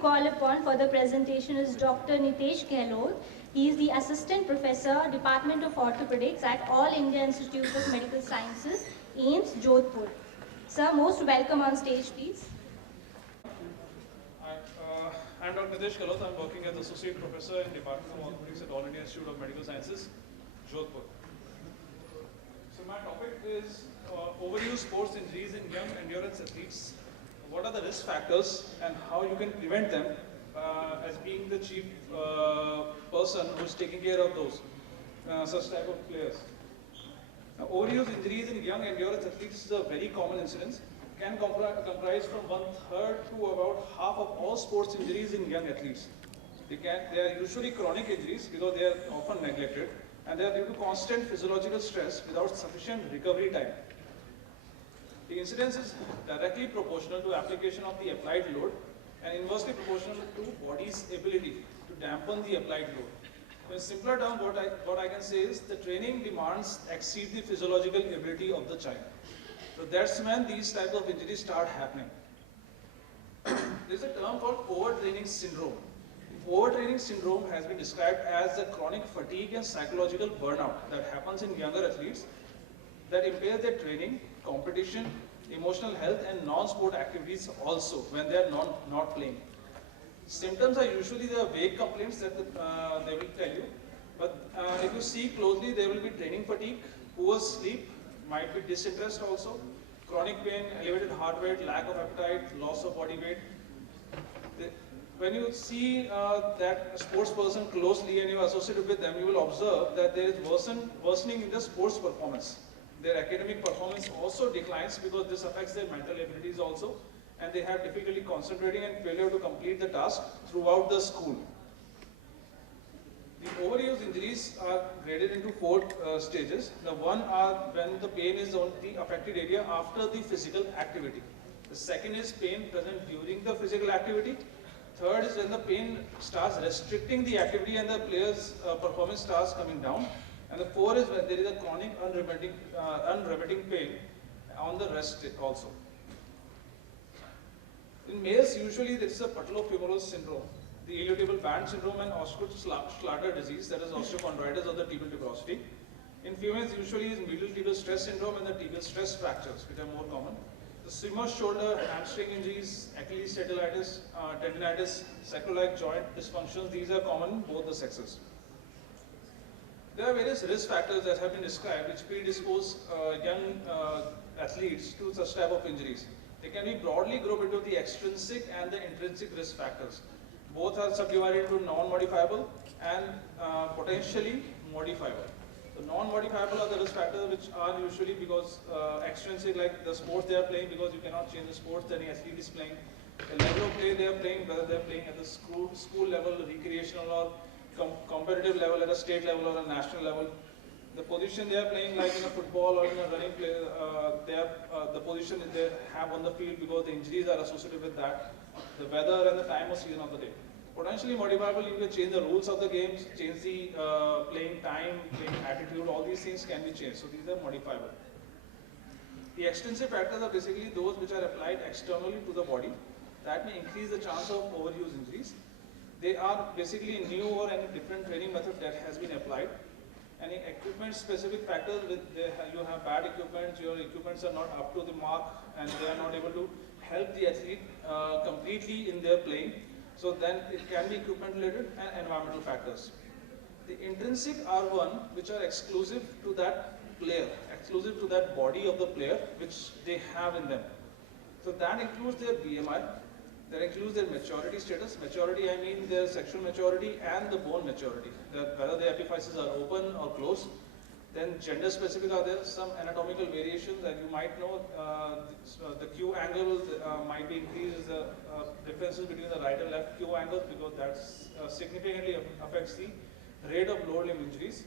Call upon for the presentation is Dr. Nitesh Gehlot. He is the Assistant Professor, Department of Orthopedics at All India Institute of Medical Sciences, AIIMS, Jodhpur. Sir, most welcome on stage, please. I'm Dr. Nitesh Gehlot. I'm working as Associate Professor in Department of Orthopedics at All India Institute of Medical Sciences, Jodhpur. So my topic is overuse sports injuries in young endurance athletes. What are the risk factors and how you can prevent them as being the chief person who is taking care of those such type of players. Now, overuse injuries in young endurance athletes is a very common incidence. Can comprise from 1/3 to about half of all sports injuries in young athletes. They are usually chronic injuries because they are often neglected, and they are due to constant physiological stress without sufficient recovery time. The incidence is directly proportional to application of the applied load and inversely proportional to body's ability to dampen the applied load. In simpler terms, what I can say is the training demands exceed the physiological ability of the child. So that's when these type of injuries start happening. There's a term called overtraining syndrome. Overtraining syndrome has been described as a chronic fatigue and psychological burnout that happens in younger athletes that impairs their training, competition, emotional health and non-sport activities also when they are not playing. Symptoms are usually the vague complaints that they will tell you, but if you see closely, there will be training fatigue, poor sleep, might be disinterest also, chronic pain, elevated heart rate, lack of appetite, loss of body weight. When you see that sports person closely and you associate with them, you will observe that there is worsening in the sports performance. Their academic performance also declines because this affects their mental abilities also, and they have difficulty concentrating and failure to complete the task throughout the school. The overuse injuries are graded into 4 stages. The one are when the pain is on the affected area after the physical activity. The second is pain present during the physical activity. Third is when the pain starts restricting the activity and the player's performance starts coming down. And the fourth is when there is a chronic unremitting pain on the wrist also. In males, usually this is a patellofemoral syndrome, the iliotibial band syndrome and Osgood-Schlatter disease, that is osteochondritis or the tibial tuberosity. In females, usually is medial tibial stress syndrome and the tibial stress fractures, which are more common. The swimmer's shoulder, hamstring injuries, Achilles tendinitis, sacroiliac joint dysfunctions, these are common in both the sexes. There are various risk factors that have been described which predispose young athletes to such type of injuries. They can be broadly grouped into the extrinsic and the intrinsic risk factors. Both are subdivided into non-modifiable and potentially modifiable. The non-modifiable are the risk factors which are usually because extrinsic, like the sports they are playing, because you cannot change the sports that the athlete is playing. The level of play they are playing, whether they are playing at the school level, recreational or competitive level, at a state level or a national level. The position they are playing, like in a football or in a running play, the position they have on the field because the injuries are associated with that. The weather and the time of season of the day. Potentially modifiable, you can change the rules of the games, change the playing time, playing attitude, all these things can be changed. So these are modifiable. The extrinsic factors are basically those which are applied externally to the body that may increase the chance of overuse injuries. They are basically new or any different training method that has been applied. Any equipment specific factors, you have bad equipment, your equipments are not up to the mark and they are not able to help the athlete completely in their playing. So then it can be equipment related and environmental factors. The intrinsic are one which are exclusive to that player, exclusive to that body of the player which they have in them. So that includes their BMI, that includes their maturity status. Maturity, I mean their sexual maturity and the bone maturity, whether the epiphyses are open or closed. Then gender specific are there some anatomical variations that you might know. The Q angle might be increased, the differences between the right and left Q angles, because that significantly affects the rate of lower limb injuries,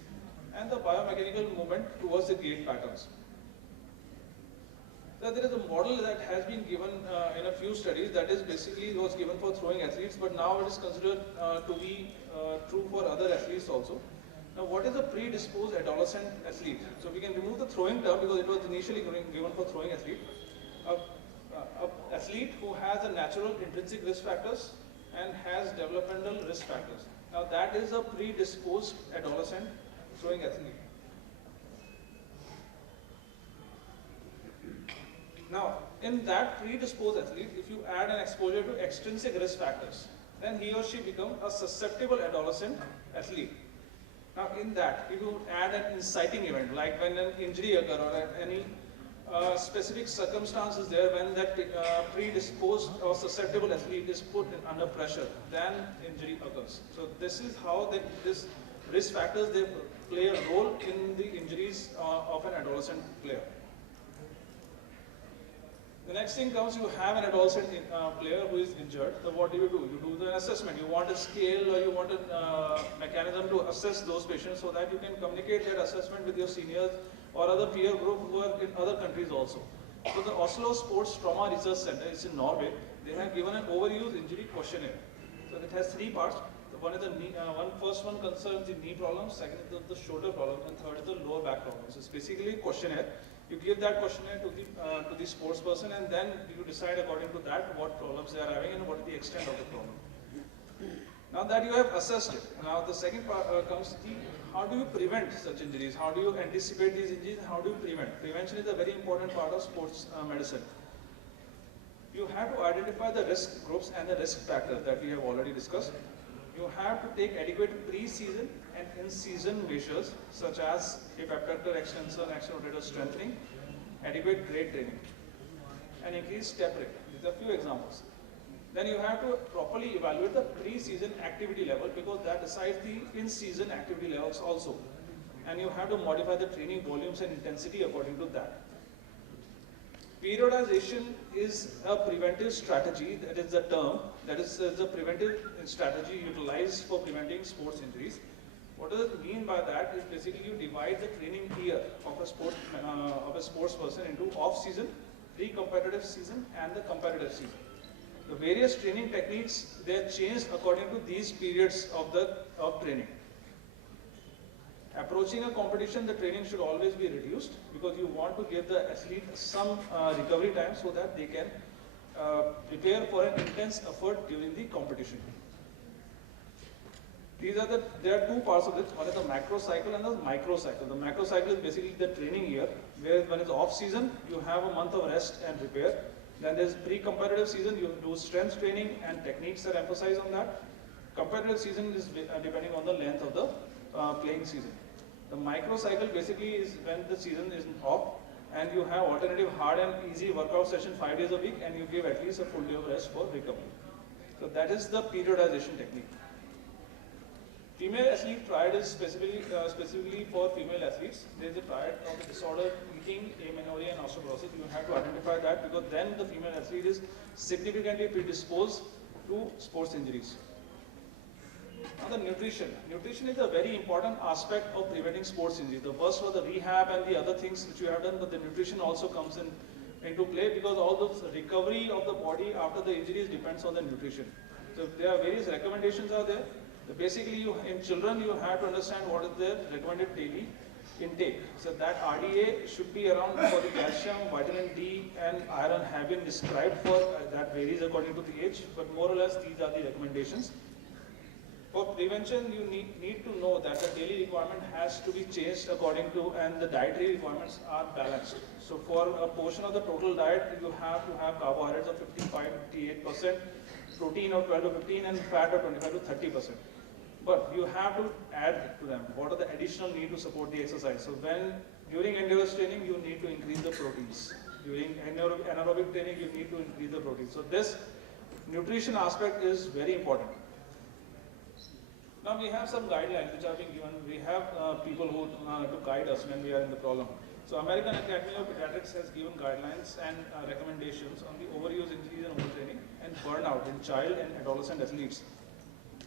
and the biomechanical movement towards the gait patterns. There is a model that has been given in a few studies that is basically was given for throwing athletes, but now it is considered to be true for other athletes also. Now, what is a predisposed adolescent athlete? So we can remove the throwing term because it was initially given for throwing athlete. A athlete who has a natural intrinsic risk factors and that is a predisposed adolescent throwing athlete. Now, in that predisposed athlete, if you add an exposure to extrinsic risk factors, then he or she becomes a susceptible adolescent athlete. Now, in that, if you add an inciting event, like when an injury occurs or any specific circumstances there when that predisposed or susceptible athlete is put under pressure, then injury occurs. So this is how this risk factors, they play a role in the injuries of an adolescent player. The next thing comes, you have an adolescent player who is injured. So what do? You do the assessment. You want a scale or you want a mechanism to assess those patients so that you can communicate that assessment with your seniors or other peer group who are in other countries also. So the Oslo Sports Trauma Research Center is in Norway. They have given an overuse injury questionnaire. So it has 3 parts. One is the knee, first one concerns the knee problem, second is the shoulder problem, and third is the lower back problem. So it's basically a questionnaire. You give that questionnaire to the sports person, and then you decide according to that what problems they are having and what is the extent of the problem. Now that you have assessed it, now the second part comes the how do you prevent such injuries? How do you anticipate these injuries? How do you prevent? Prevention is a very important part of sports medicine. You have to identify the risk groups and the risk factors that we have already discussed. You have to take adequate pre-season and in-season measures such as hip abductor extensor and axial rotator strengthening, adequate grade training, and increased step rate. These are few examples. Then you have to properly evaluate the pre-season activity level because that decides the in-season activity levels also. And you have to modify the training volumes and intensity according to that. Periodization is a preventive strategy, that is the term, that is the preventive strategy utilized for preventing sports injuries. What does it mean by that? Is basically you divide the training year of a sports person into off-season, pre-competitive season, and the competitive season. The various training techniques, they are changed according to these periods of training. Approaching a competition, the training should always be reduced because you want to give the athlete some recovery time so that they can prepare for an intense effort during the competition. There are 2 parts of it. One is the macro cycle and the micro cycle. The macro cycle is basically the training year, where when it's off season, you have a month of rest and repair. Then there's pre-competitive season, you do strength training and techniques that emphasize on that. Competitive season is depending on the length of the playing season. The micro cycle basically is when the season is off and you have alternative hard and easy workout session 5 days a week and you give at least a full day of rest for recovery. So that is the periodization technique. Female athlete triad is specifically for female athletes. There is a triad of the disorder, eating, amenorrhea, and osteoporosis. You have to identify that because then the female athlete is significantly predisposed to sports injuries. Now the nutrition. Nutrition is a very important aspect of preventing sports injuries. The first was the rehab and the other things which you have done, but the nutrition also comes into play because all those recovery of the body after the injuries depends on the nutrition. So there are various recommendations are there. So basically, in children, you have to understand what is their recommended daily intake. So that RDA should be around for the calcium, vitamin D, and iron have been described for that varies according to the age, but more or less these are the recommendations. For prevention, you need to know that the daily requirement has to be changed according to, and the dietary requirements are balanced. So for a portion of the total diet, you have to have carbohydrates of 55-58%, protein of 12 to 15, and fat of 25 to 30%. But you have to add to them. What are the additional need to support the exercise? So during endurance training, you need to increase the proteins. During anaerobic training, you need to increase the proteins. So this nutrition aspect is very important. Now we have some guidelines which are being given. We have people who to guide us when we are in the problem. So American Academy of Pediatrics has given guidelines and recommendations on the overuse injuries and overtraining and burnout in child and adolescent athletes.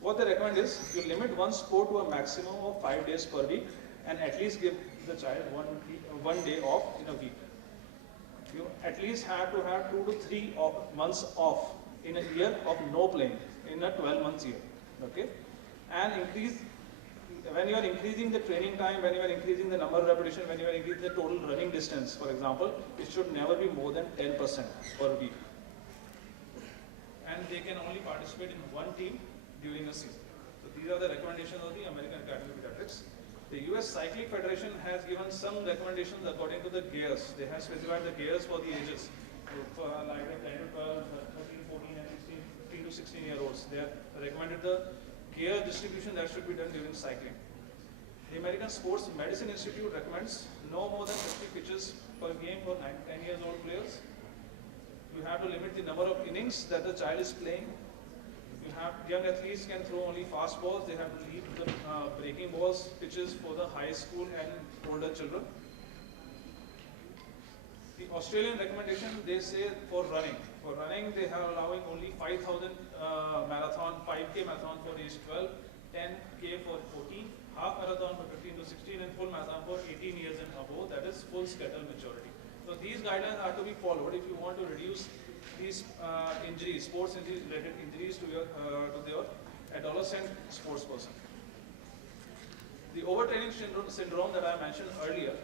What they recommend is you limit one sport to a maximum of 5 days per week and at least give the child one day off in a week. You at least have to have 2 to 3 months off in a year of no playing in a 12-month year. Okay? And when you are increasing the training time, when you are increasing the number of repetitions, when you are increasing the total running distance, for example, it should never be more than 10% per week. And they can only participate in one team during a season. So these are the recommendations of the American Academy of Pediatrics. The US Cycling Federation has given some recommendations according to the gears. They have specified the gears for the ages. For like 10 to 12, 13, 14 and 16, 15 to 16-year-olds. They have recommended the gear distribution that should be done during cycling. The American Sports Medicine Institute recommends no more than 50 pitches per game for 10-year-old players. You have to limit the number of innings that the child is playing. Young athletes can throw only fast balls. They have to leave the breaking balls pitches for the high school and older children. The Australian recommendation, they say for running. For running, they are allowing only 5,000 marathon, 5K marathon for age 12, 10K for 14, half marathon for 15 to 16, and full marathon for 18 years and above. That is full schedule maturity. So these guidelines are to be followed if you want to reduce these injuries, sports injuries related injuries to your adolescent sports person. The overtraining syndrome that I mentioned earlier,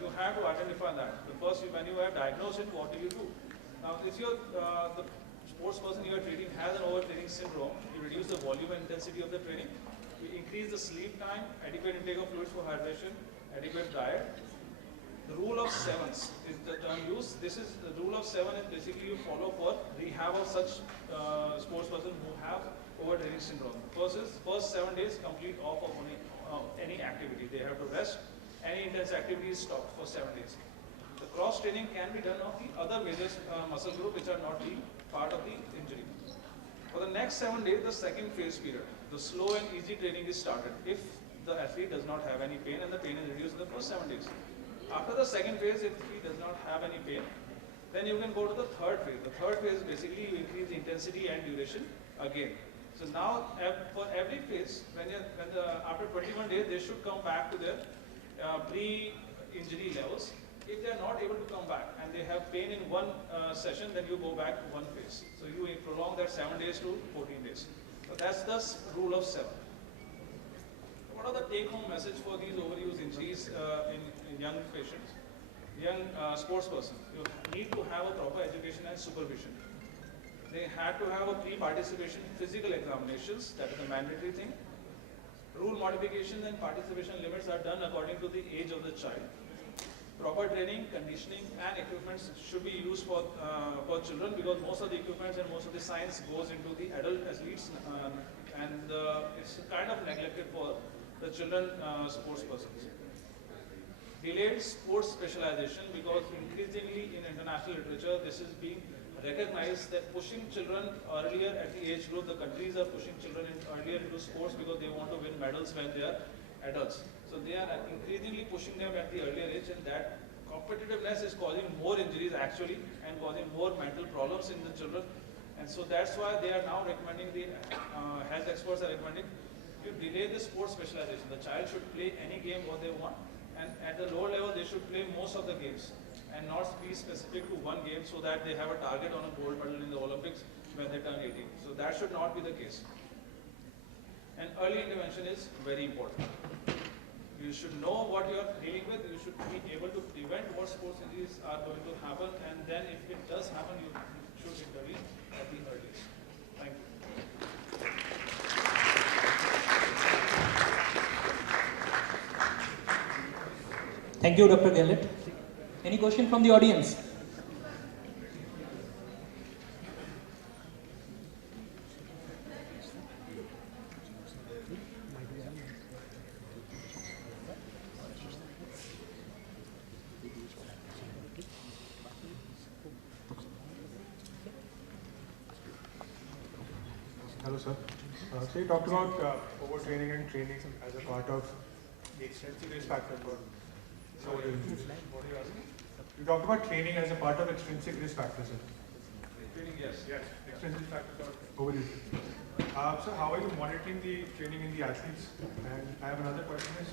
you have to identify that. First, when you have diagnosed it, what do you do? Now, if the sports person you are treating has an overtraining syndrome, you reduce the volume and intensity of the training, you increase the sleep time, adequate intake of fluids for hydration, adequate diet. The rule of sevens is the term used. This is the rule of seven is basically you follow for rehab of such sports person who have overtraining syndrome. First 7 days complete off of any activity. They have to rest. Any intense activity is stopped for 7 days. The cross training can be done of the other major muscle group which are not the part of the injury. For the next 7 days, the second phase period, the slow and easy training is started if the athlete does not have any pain and the pain is reduced in the first 7 days. After the second phase, if he does not have any pain, then you can go to the third phase. The third phase basically you increase the intensity and duration again. So now for every phase, after 21 days, they should come back to their pre-injury levels. If they are not able to come back and they have pain in one session, then you go back to one phase. So you prolong that 7 days to 14 days. So that's the rule of 7. What are the take-home message for these overuse injuries in young patients, young sports person? You need to have a proper education and supervision. They had to have a pre-participation physical examinations, that is a mandatory thing. Rule modifications and participation limits are done according to the age of the child. Proper training, conditioning and equipment should be used for children because most of the equipment and most of the science goes into the adult athletes and it's kind of neglected for the children sports persons. Delayed sports specialization because increasingly in international literature this is being recognized that pushing children earlier at the age group, the countries are pushing children earlier into sports because they want to win medals when they are adults. So they are increasingly pushing them at the earlier age and that competitiveness is causing more injuries actually and causing more mental problems in the children. And so that's why they are now recommending, the health experts are recommending, to delay the sports specialization. The child should play any game what they want, and at the lower level they should play most of the games and not be specific to one game so that they have a target on a gold medal in the Olympics when they turn 18. So that should not be the case. And early intervention is very important. You should know what you are dealing with. You should be able to prevent what sports injuries are going to happen, and then if it does happen, you should intervene at the earliest. Thank you. Thank you, Dr. Gellert. Any question from the audience? Hello, sir. So you talked about overtraining and training as a part of the extrinsic risk factor for. What are you asking? You talked about training as a part of extrinsic risk factors, sir. Training, yes. Yes, extrinsic factors are overuse. So how are you monitoring the training in the athletes? And I have another question is,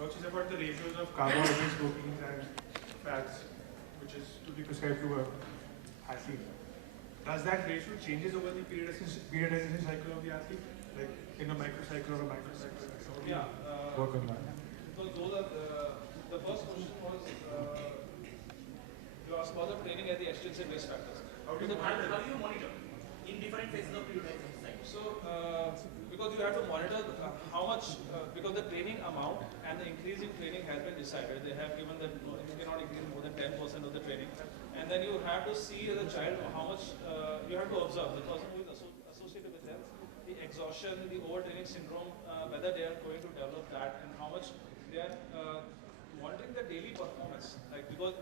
talks about the ratios of carbohydrates, proteins and fats, which is to be prescribed to an athlete. Does that ratio changes over the periodization cycle of the athlete? Like in a microcycle or a microcycle? Yeah. Work on that. So those are the first question was you asked about the training at the extrinsic risk factors. How do you monitor in different phases of periodization cycle? So because because you have to monitor how much, because the training amount and the increase in training has been decided. They have given that you cannot increase more than 10% of the training. And then you have to see as a child how much, you have to observe the person who is associated with them, the exhaustion, the overtraining syndrome, whether they are going to develop that and how much they are monitoring the daily performance. Like because,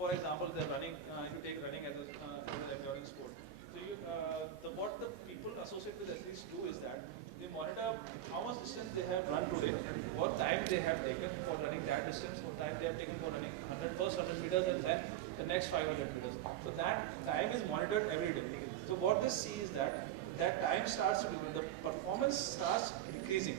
for example, they're running, if you take running as an endurance sport. So you, what the people associated with athletes do is that they monitor how much distance they have run today, what time they have taken for running that distance, what time they have taken for running first 100 meters and then the next 500 meters. So that time is monitored every day. So what they see is that that time starts to be, when the performance starts decreasing,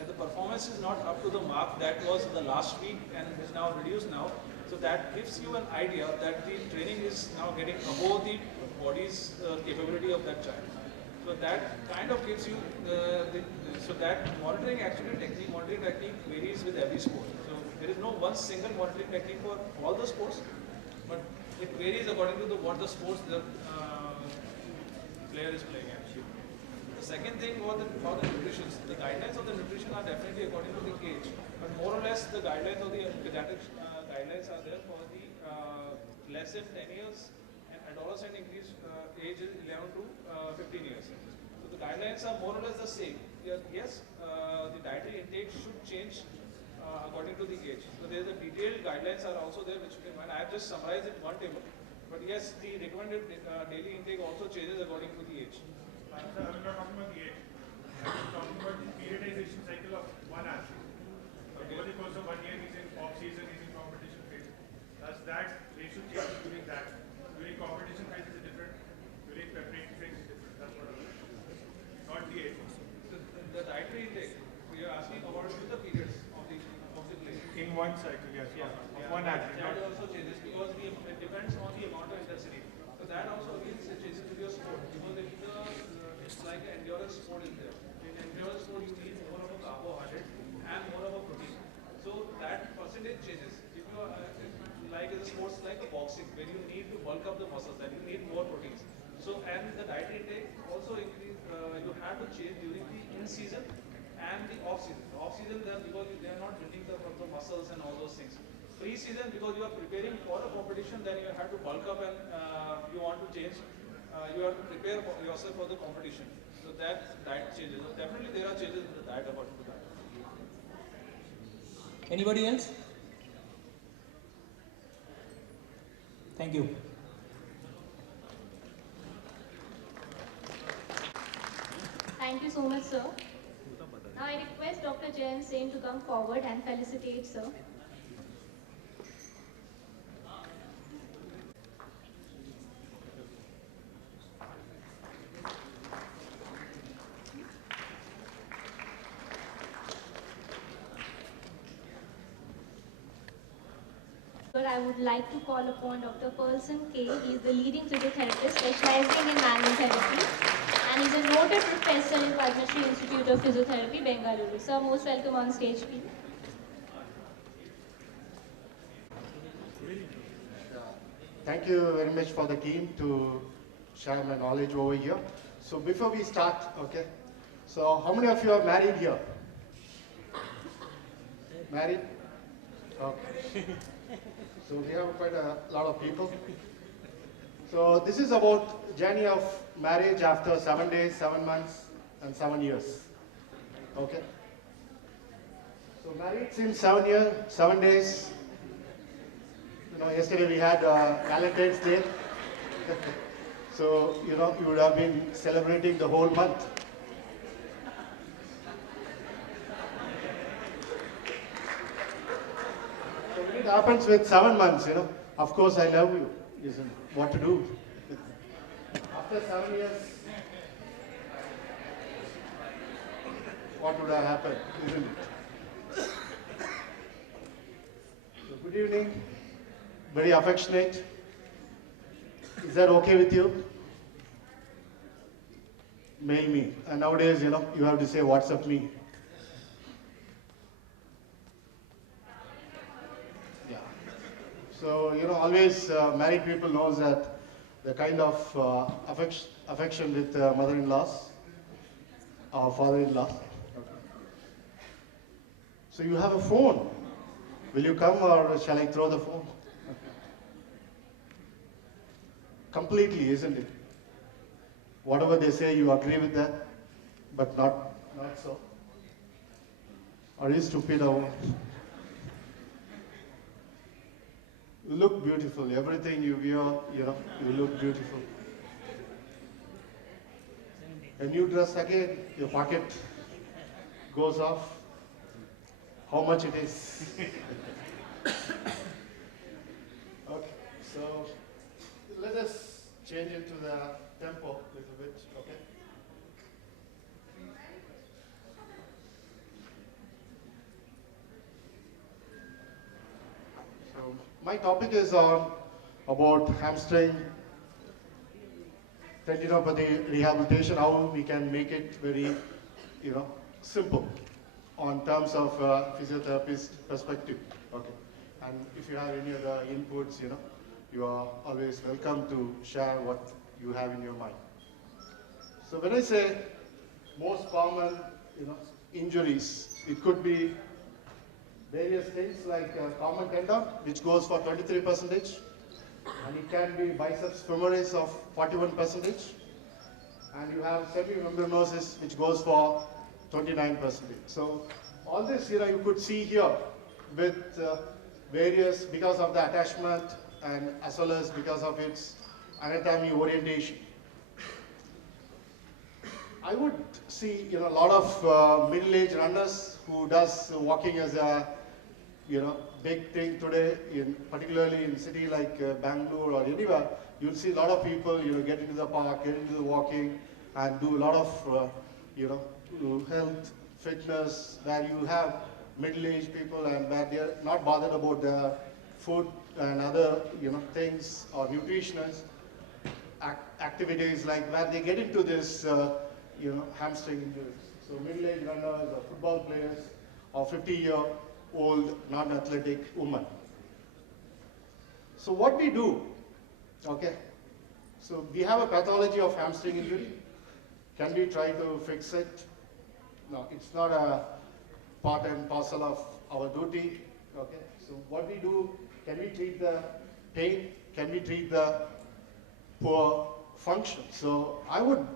and the performance is not up to the mark that was the last week and is now reduced now. So that gives you an idea that the training is now getting above the body's capability of that child. So that kind of gives you, so that monitoring technique varies with every sport. So there is no one single monitoring technique for all the sports, but it varies according to what the sports the player is playing at. The second thing for the nutrition, the guidelines of the nutrition are definitely according to the age, but more or less the guidelines of the pediatric guidelines are there for the less than 10 years and adolescent increase age is 11 to 15 years. So the guidelines are more or less the same. Yes, the dietary intake should change according to the age. So there is a detailed guidelines are also there which you can find. I have just summarized it one table. But yes, the recommended daily intake also changes according to the age. Sir, I'm not talking about the age. I'm talking about the periodization cycle of one athlete. Okay. Over the course of 1 year, he's in off-season, he's in competition phase. Does that ratio change during that? During competition phase is different, during preparation phase is different. That's what I'm saying. Not the age. The dietary intake, we are asking about the periods of the play. In one cycle, yes. Yeah. One athlete. That also changes because it depends on the amount of intensity. So that also again changes with your sport because it's like an endurance sport in there. In endurance sport, you need more of a carbohydrate and more of a protein. So that percentage changes. If you are like in the sports like the boxing, where you need to bulk up the muscles, then you need more proteins. So and the dietary intake also increase. You have to change during the in-season and the off-season. Off-season, then because they are not building the muscles and all those things. Pre-season, because you are preparing for a competition, then you have to bulk up and you want to change. You have to prepare yourself for the competition. So that diet changes. So definitely there are changes in the diet according to that. Anybody else? Thank you. Thank you so much, sir. Now I request Dr. Jayan Sen to come forward and felicitate, sir. I would like to call upon Dr. Perlson K. He is the leading physiotherapist specializing in manual therapy and is a noted professor in Padma Shri Institute of Physiotherapy, Bengaluru. Sir, most welcome on stage, please. Thank you very much for the team to share my knowledge over here. So before we start, okay, so how many of you are married here? Married? Okay. So we have quite a lot of people. So this is about journey of marriage after 7 days, 7 months, and 7 years. Okay. So married since 7 years, 7 days. You know, yesterday we had Valentine's Day. So, you know, you would have been celebrating the whole month. So when it happens with 7 months, you know, of course I love you, isn't what to do. After 7 years, what would have happened, isn't it? So good evening. Very affectionate. Is that okay with you? Mail me. And nowadays, you know, you have to say WhatsApp me. Yeah. So, you know, always married people knows that the kind of affection with mother-in-laws. our father-in-law. So you have a phone. Will you come or shall I throw the phone? Completely, isn't it? Whatever they say, you agree with that, but not so. Are you stupid or what? You look beautiful. Everything you wear, you look beautiful. A new dress again, your pocket goes off. How much it is? Okay, so let us change into the tempo a little bit, okay? So my topic is about hamstring tendinopathy rehabilitation, how we can make it very, simple on terms of physiotherapist perspective. Okay. And if you have any other inputs, you are always welcome to share what you have in your mind. So when I say most common, injuries, it could be various things like common tendon, which goes for 23%, and it can be biceps femoris of 41%, and you have semimembranosus, which goes for 29%. So all this, you could see here with various, because of the attachment and as well as because of its anatomy orientation. I would see, a lot of middle-aged runners who does walking as a, big thing today, particularly in city like Bangalore or anywhere. You'll see a lot of people, get into the park, get into the walking, and do a lot of, health, fitness, where you have middle-aged people and where they're not bothered about the food and other, things or nutritionist activities, like where they get into this, hamstring injuries. So middle-aged runners or football players or 50-year-old non-athletic woman. So what we do, okay, so we have a pathology of hamstring injury. Can we try to fix it? No, it's not a part and parcel of our duty, okay? So what we do, can we treat the pain? Can we treat the poor function? So I would,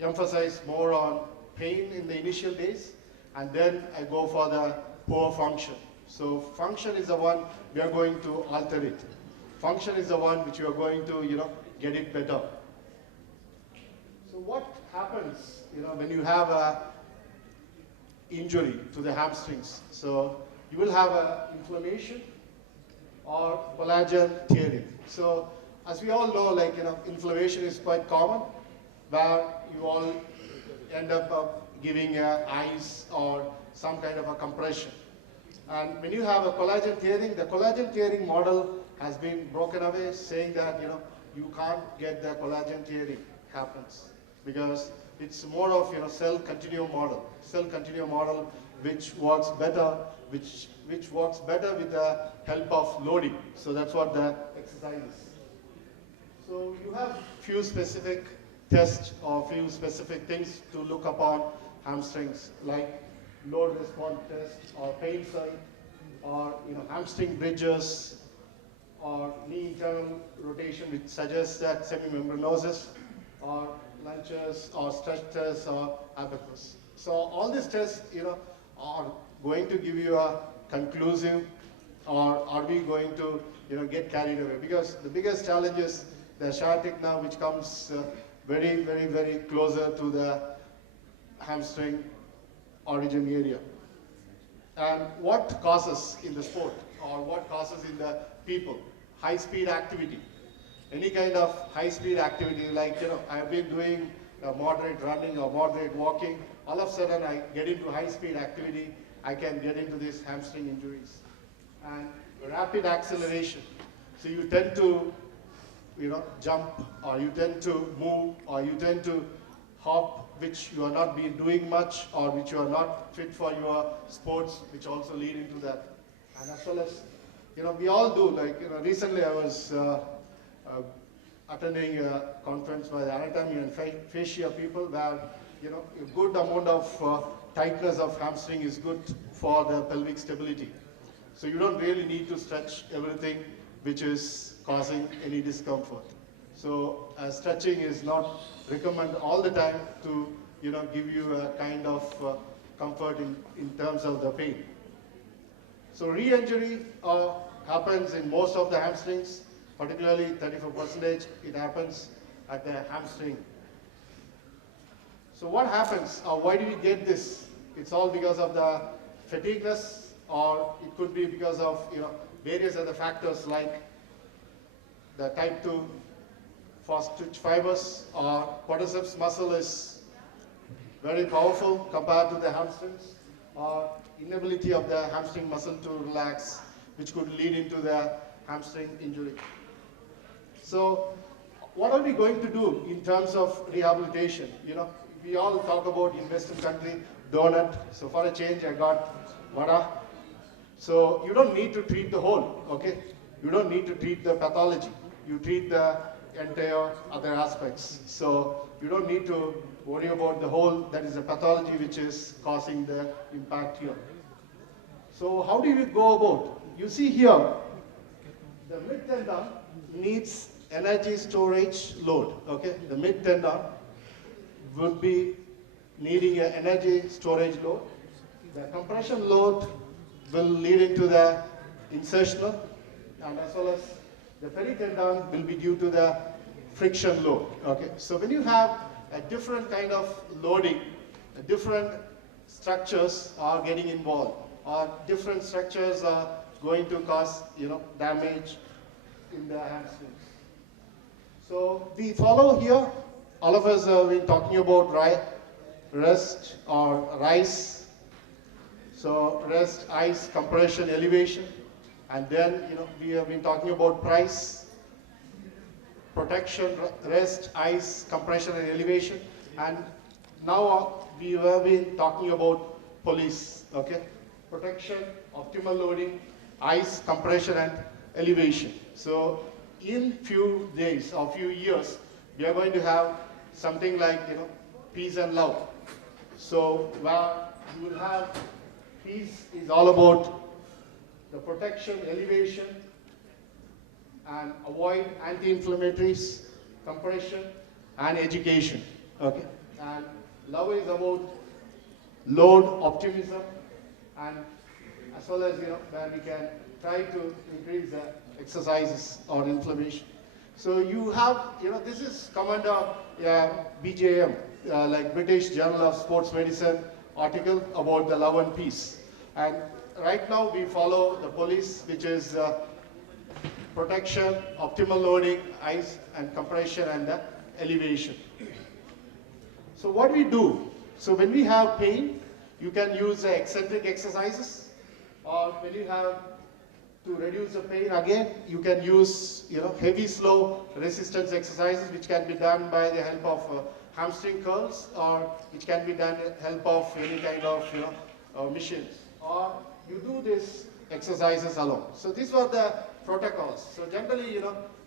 emphasize more on pain in the initial days, and then I go for the poor function. So function is the one we are going to alter it. Function is the one which you are going to, get it better. So what happens, when you have a injury to the hamstrings? So you will have a inflammation or collagen tearing. So as we all know, inflammation is quite common, where you all end up giving ice or some kind of a compression. And when you have a collagen tearing, the collagen tearing model has been broken away, saying that, you can't get the collagen tearing happens, because it's more of, cell continuum model. Cell continuum model, which works better, which works better with the help of loading. So that's what the exercise is. So you have few specific tests or few specific things to look upon hamstrings, like load response test or pain site, or hamstring bridges, or knee internal rotation, which suggests that semimembranosus, or lunges or stretch tests or abacus. So all these tests, are going to give you a conclusive, or are we going to, get carried away? Because the biggest challenge is the sciatic nerve, which comes very, very, very closer to the hamstring origin area. And what causes in the sport, or what causes in the people? High-speed activity. Any kind of high-speed activity, like, I've been doing moderate running or moderate walking, all of a sudden I get into high-speed activity, I can get into these hamstring injuries. And rapid acceleration. So you tend to, jump, or you tend to move, or you tend to hop, which you are not been doing much, or which you are not fit for your sports, which also lead into that. And as well as, we all do, recently I was attending a conference by the anatomy and fascia people, where a good amount of tightness of hamstring is good for the pelvic stability. So you don't really need to stretch everything which is causing any discomfort. So stretching is not recommended all the time to give you a kind of comfort in terms of the pain. So re-injury happens in most of the hamstrings, particularly 34%, it happens at the hamstring. So what happens, or why do we get this? It's all because of the fatigueness, or it could be because of various other factors like the type 2 fast twitch fibers, or quadriceps muscle is very powerful compared to the hamstrings, or inability of the hamstring muscle to relax, which could lead into the hamstring injury. So what are we going to do in terms of rehabilitation? We all talk about in Western country, donut. So for a change, I got vada. So you don't need to treat the whole, okay? You don't need to treat the pathology. You treat the entire other aspects. So you don't need to worry about the whole, that is a pathology which is causing the impact here. So how do we go about? You see here, the mid tendon needs energy storage load, okay? The mid tendon would be needing an energy storage load. The compression load will lead into the insertional, and as well as the peritendon will be due to the friction load, okay? So when you have a different kind of loading, different structures are getting involved, or different structures are going to cause, damage in the hamstrings. So we follow here, all of us have been talking about rest or rise. So rest, ice, compression, elevation. And then, we have been talking about price, protection, rest, ice, compression, and elevation. And now we have been talking about police, okay? Protection, optimal loading, ice, compression, and elevation. So in few days or few years, we are going to have something like, peace and love. So where you will have peace is all about the protection, elevation, and avoid anti-inflammatories, compression, and education, okay? And love is about load, optimism, and as well as, where we can try to increase the exercises or inflammation. So you have, this is come under BJM, like British Journal of Sports Medicine article about the love and peace. And right now we follow the police, which is protection, optimal loading, ice and compression, and the elevation. So what we do, so when we have pain, you can use eccentric exercises, or when you have to reduce the pain, again, you can use heavy, slow resistance exercises, which can be done by the help of hamstring curls, or which can be done with help of any kind of machines. Or you do these exercises alone. So these were the protocols. So generally,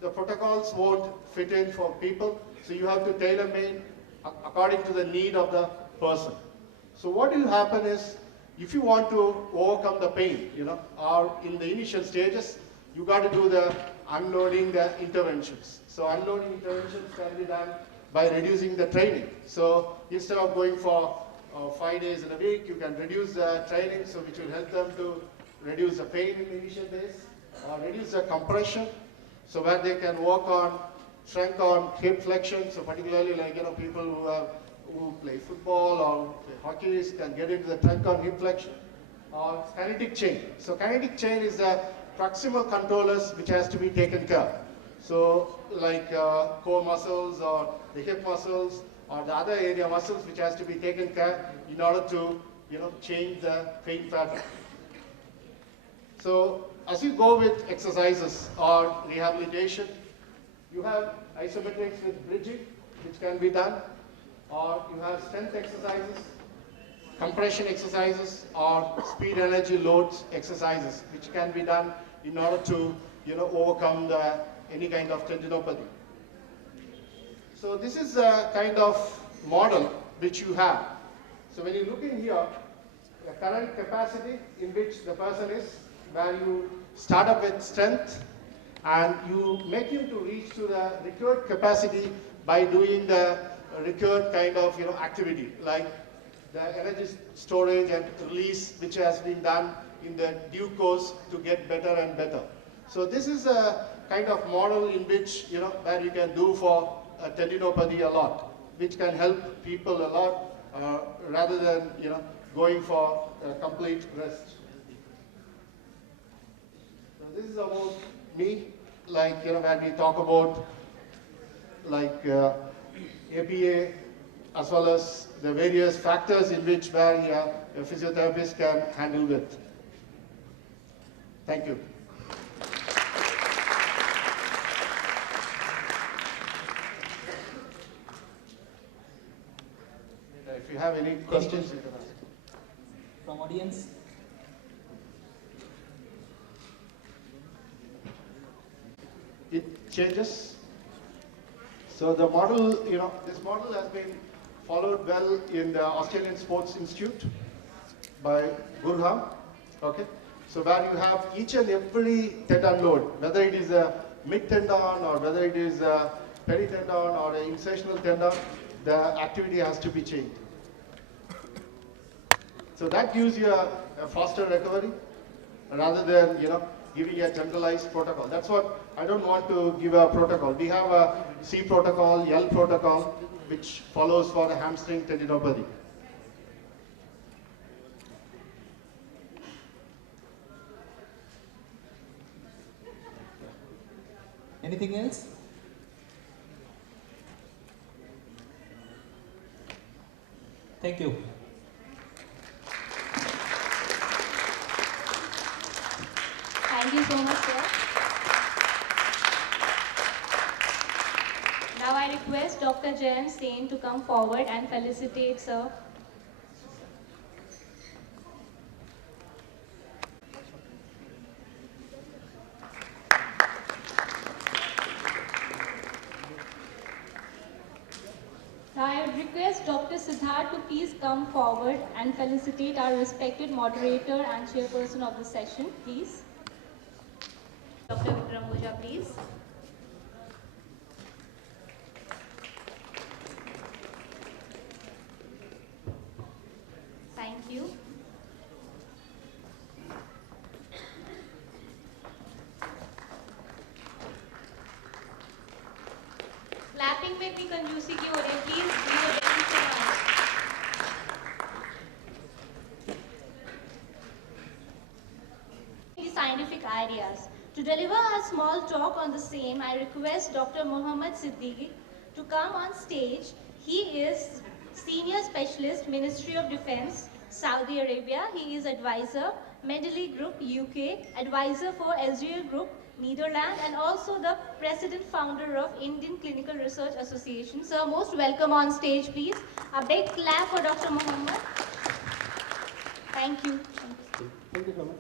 the protocols won't fit in for people. So you have to tailor-made according to the need of the person. So what will happen is, if you want to overcome the pain, or in the initial stages, you got to do the unloading the interventions. So unloading interventions can be done by reducing the training. So instead of going for 5 days in a week, you can reduce the training, so which will help them to reduce the pain in the initial days, or reduce the compression, so where they can work on strength on hip flexion. So particularly like people who play football or play hockey can get into the trunk on hip flexion, or kinetic chain. So kinetic chain is the proximal controllers which has to be taken care of. So like core muscles or the hip muscles or the other area muscles which has to be taken care in order to change the pain pattern. So as you go with exercises or rehabilitation, you have isometrics with bridging, which can be done, or you have strength exercises, compression exercises, or speed energy loads exercises, which can be done in order to overcome any kind of tendinopathy. So this is a kind of model which you have. So when you look in here, the current capacity in which the person is, where you start up with strength and you make him to reach to the required capacity by doing the required kind of activity, like the energy storage and release, which has been done in the due course to get better and better. So this is a kind of model in which, where you can do for tendinopathy a lot, which can help people a lot rather than, going for complete rest. So this is about me, like, when we talk about like APA, as well as the various factors in which where a physiotherapist can handle with. Thank you. If you have any questions, you can ask. From audience? It changes. So the model, this model has been followed well in the Australian Sports Institute by Gurham. Okay. So where you have each and every tendon load, whether it is a mid tendon or whether it is a peritendon or an insertional tendon, the activity has to be changed. So that gives you a faster recovery rather than, giving a generalized protocol. That's what I don't want to give a protocol. We have a C protocol, L protocol, which follows for the hamstring tendinopathy. Anything else? Thank you. Thank you so much, sir. Now I request Dr. Jayant Sen to come forward and felicitate sir. Now I would request Dr. Siddharth to please come forward and felicitate our respected moderator and chairperson of the session, please. Dr. Vikram Oja, please. Thank you. Clapping में भी कंजूसी की हो रही है, please give a big round. The scientific ideas. To deliver a small talk on the same, I request Dr. Mohammad Siddiqui to come on stage. He is Senior Specialist, Ministry of Defense, Saudi Arabia. He is Advisor, Mendeley Group, UK, Advisor for SGL Group, Netherlands, and also the President Founder of Indian Clinical Research Association. Sir, most welcome on stage, please. A big clap for Dr. Mohammad. Thank you. Thank you so much.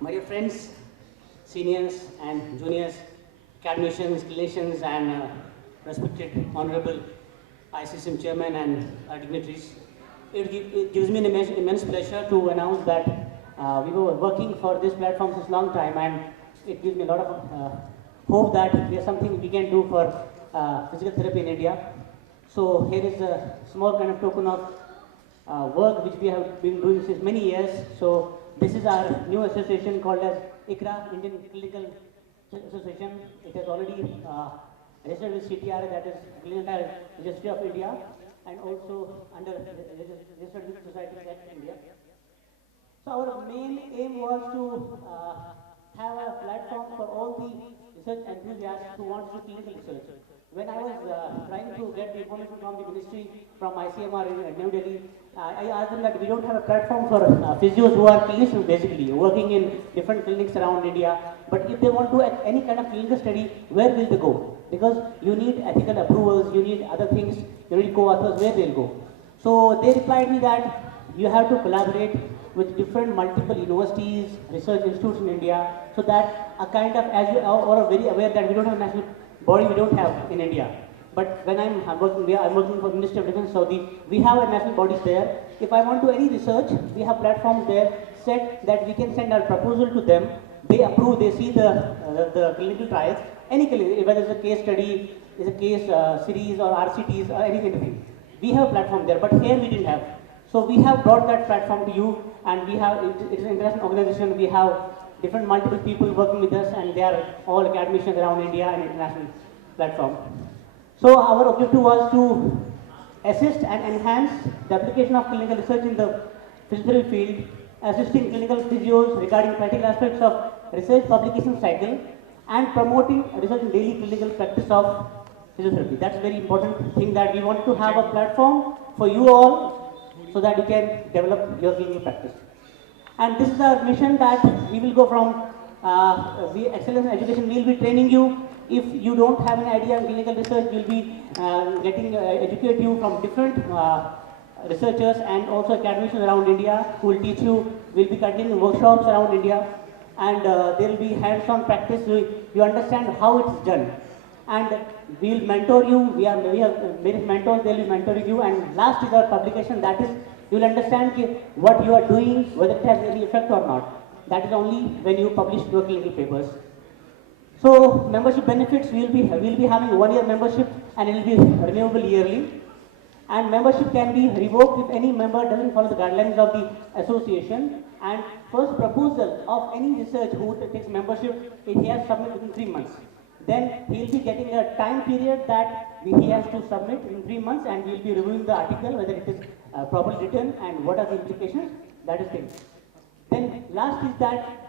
My dear friends, seniors and juniors, academicians, clinicians, and respected Honorable ICSM Chairman and dignitaries, it gives me an immense pleasure to announce that we were working for this platform since a long time, and it gives me a lot of hope that there's something we can do for physical therapy in India. So here is a small kind of token of work which we have been doing since many years. So this is our new association called as ICRA, Indian Clinical Association. It has already registered with CTR, that is Clinical Registry of India, and also under registered with Society of India. So our main aim was to have a platform for all the research enthusiasts who want to do clinical research. When I was trying to get the information from the ministry, from ICMR in New Delhi, I asked them that we don't have a platform for physios who are clinicians basically, working in different clinics around India. But if they want to do any kind of clinical study, where will they go? Because you need ethical approvals, you need other things, you need co-authors, where they'll go. So they replied me that you have to collaborate with different multiple universities, research institutes in India, so that a kind of, as you are very aware that we don't have a national body, we don't have in India. But when I'm working, I'm working for Ministry of Defense Saudi, we have a national bodies there. If I want to any research, we have platforms there set that we can send our proposal to them. They approve, they see the clinical trials, any whether it's a case study, is a case series or RCTs or anything. We have a platform there, but here we didn't have. So we have brought that platform to you, and we have, it is an international organization. We have different multiple people working with us, and they are all academicians around India and international platform. So our objective was to assist and enhance the application of clinical research in the physiotherapy field, assisting clinical physios regarding practical aspects of research publication cycle, and promoting research in daily clinical practice of physiotherapy. That's a very important thing, that we want to have a platform for you all so that you can develop your clinical practice. And this is our mission, that we will go from excellence in education. We will be training you. If you don't have an idea on clinical research, we will be educate you from different researchers and also academicians around India who will teach you. We will be conducting workshops around India, and there will be hands-on practice. You understand how it's done, and we will mentor you. We have various mentors. They will be mentoring you. And last is our publication. That is, you will understand what you are doing, whether it has any effect or not. That is only when you publish your clinical papers. So membership benefits, we will be having 1 year membership, and it will be renewable yearly. And membership can be revoked if any member doesn't follow the guidelines of the association. And first proposal of any research who takes membership, he has to submit within 3 months. Then he will be getting a time period that he has to submit in 3 months, and we will be reviewing the article whether it is properly written and what are the implications. That is thing. Then last is that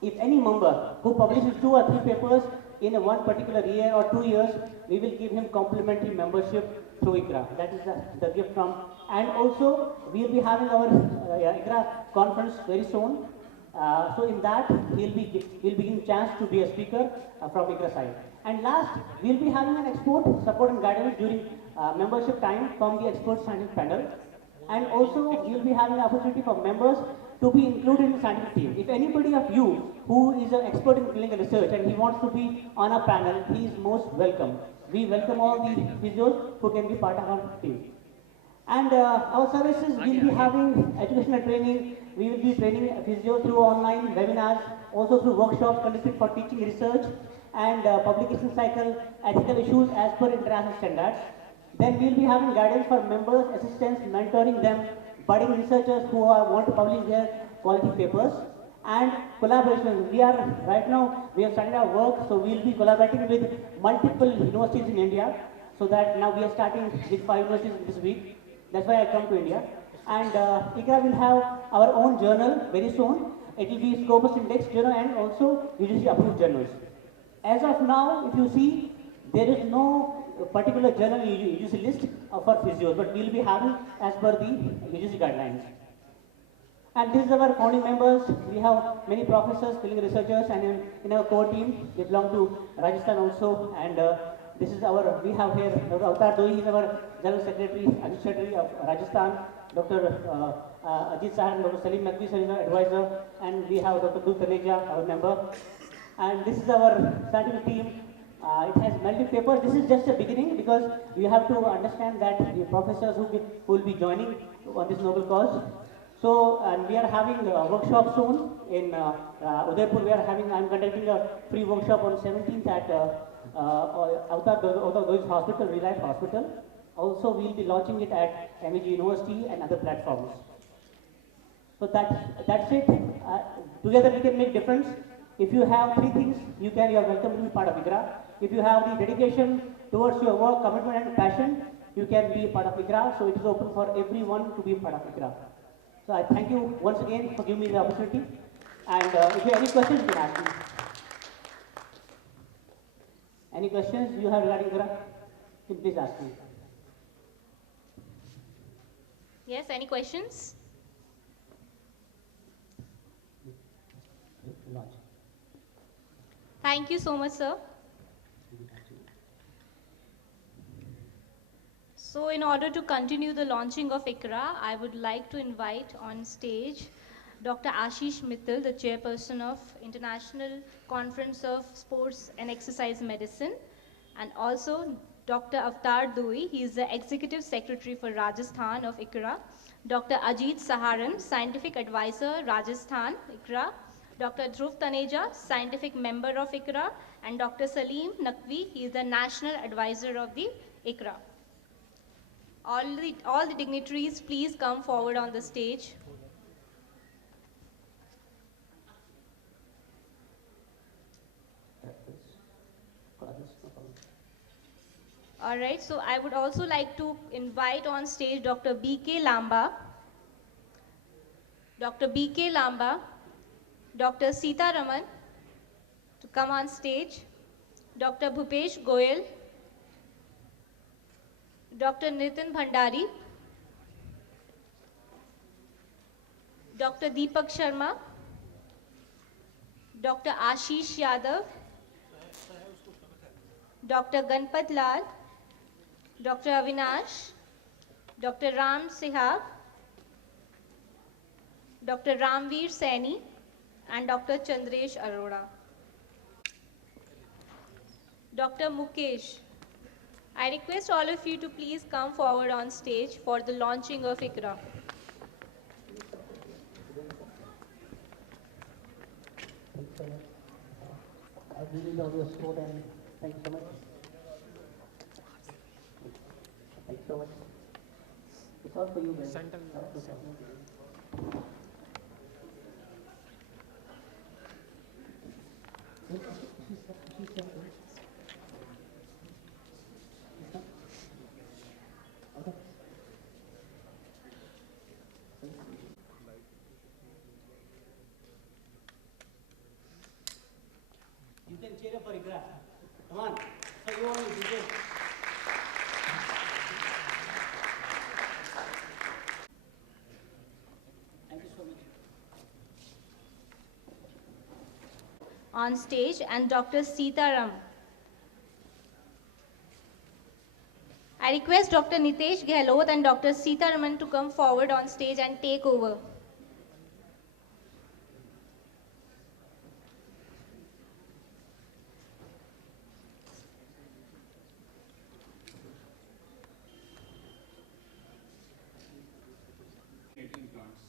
if any member who publishes 2 or 3 papers in one particular year or 2 years, we will give him complimentary membership through ICRA. That is the gift from. And also, we will be having our ICRA conference very soon. So in that, we'll be giving chance to be a speaker from ICRA side. And last, we'll be having an expert support and guidance during membership time from the expert scientific panel. And also, we'll be having an opportunity for members to be included in the scientific team. If anybody of you who is an expert in clinical research and he wants to be on a panel, he is most welcome. We welcome all the physios who can be part of our team. And our services, we'll be having educational training. We will be training physio through online webinars, also through workshops conducted for teaching research and publication cycle, ethical issues as per international standards. Then we'll be having guidance for members, assistants, mentoring them, budding researchers who want to publish their quality papers, and collaboration. We have started our work, so we'll be collaborating with multiple universities in India, so that now we are starting with 5 universities this week. That's why I come to India. And ICRA will have our own journal very soon. It will be Scopus Index journal and also UGC approved journals. As of now, if you see, there is no particular journal UGC list for physios, but we will be having as per the UGC guidelines. And this is our founding members. We have many professors, clinical researchers, and in our core team, they belong to Rajasthan also. And this is we have here Dr. Avtar Doi is our General Secretary, Adjunct Secretary of Rajasthan. Dr. Ajit Sahar and Dr. Salim Naqvi is our advisor. And we have Dr. Dhruv Taneja, our member. And this is our scientific team. It has multiple papers. This is just a beginning, because you have to understand that the professors who will be joining on this noble cause. So, and we are having a workshop soon in Udaipur. I'm conducting a free workshop on 17th at Avtar Doi's Hospital, Real Life Hospital. Also, we will be launching it at MEG University and other platforms. So that's it. Together we can make difference. If you have 3 things, you are welcome to be part of ICRA. If you have the dedication towards your work, commitment and passion, you can be part of ICRA. So it is open for everyone to be part of ICRA. So I thank you once again for giving me the opportunity. And if you have any questions, you can ask me. Any questions you have regarding ICRA? Please ask me. Yes, any questions? Thank you so much, sir. So in order to continue the launching of ICRA, I would like to invite on stage Dr. Ashish Mittal, the chairperson of International Conference of Sports and Exercise Medicine, and also Dr. Avtar Doi, he is the Executive Secretary for Rajasthan of ICRA. Dr. Ajit Saharan, Scientific Advisor, Rajasthan, ICRA. Dr. Dhruv Taneja, Scientific Member of ICRA. And Dr. Salim Naqvi, he is the National Advisor of the ICRA. All the dignitaries, please come forward on the stage. All right, so I would also like to invite on stage Dr. B.K. Lamba, Dr. B.K. Lamba, Dr. Sita Raman to come on stage, Dr. Bhupesh Goyal, Dr. Nitin Bhandari, Dr. Deepak Sharma, Dr. Ashish Yadav, Dr. Ganpat Lal, Dr. Avinash, Dr. Ram Sihab, Dr. Ramveer Saini, and Dr. Chandresh Arora. Dr. Mukesh, I request all of you to please come forward on stage for the launching of ICRA. I really love your sport and thank you so much. Thank you so much. It's all for you, man. You can cheer up for ICRA. Come on. So you want to begin. Thank you so much. On stage, and Dr. Sitaram. I request Dr. Nitesh Gehlot and Dr. Sitaraman to come forward on stage and take over. Plants.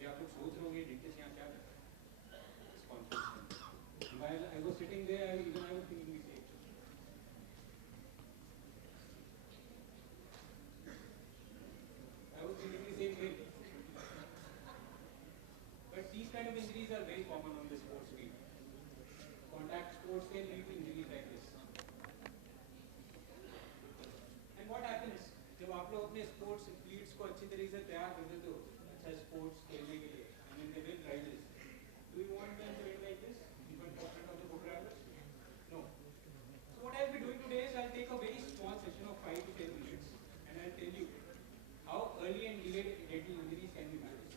ये आप लोग सोच रहे होंगे dentist यहाँ क्या करता है? While I was sitting there, I was thinking the same. I was thinking the same thing. But these kind of injuries are very common on the sports field. Contact sports can lead to injuries like this. And what happens? जब आप लोग अपने sports athletes को अच्छी तरीके से तैयार कर देते हो अच्छा स्पोर्ट्स खेलने के लिए and then they win prizes. Do you want them to win like this? Even portrait of the programmers? No. So what I'll be doing today is I'll take a very small session of 5 to 10 minutes and I'll tell you how early and delayed dental injuries can be managed.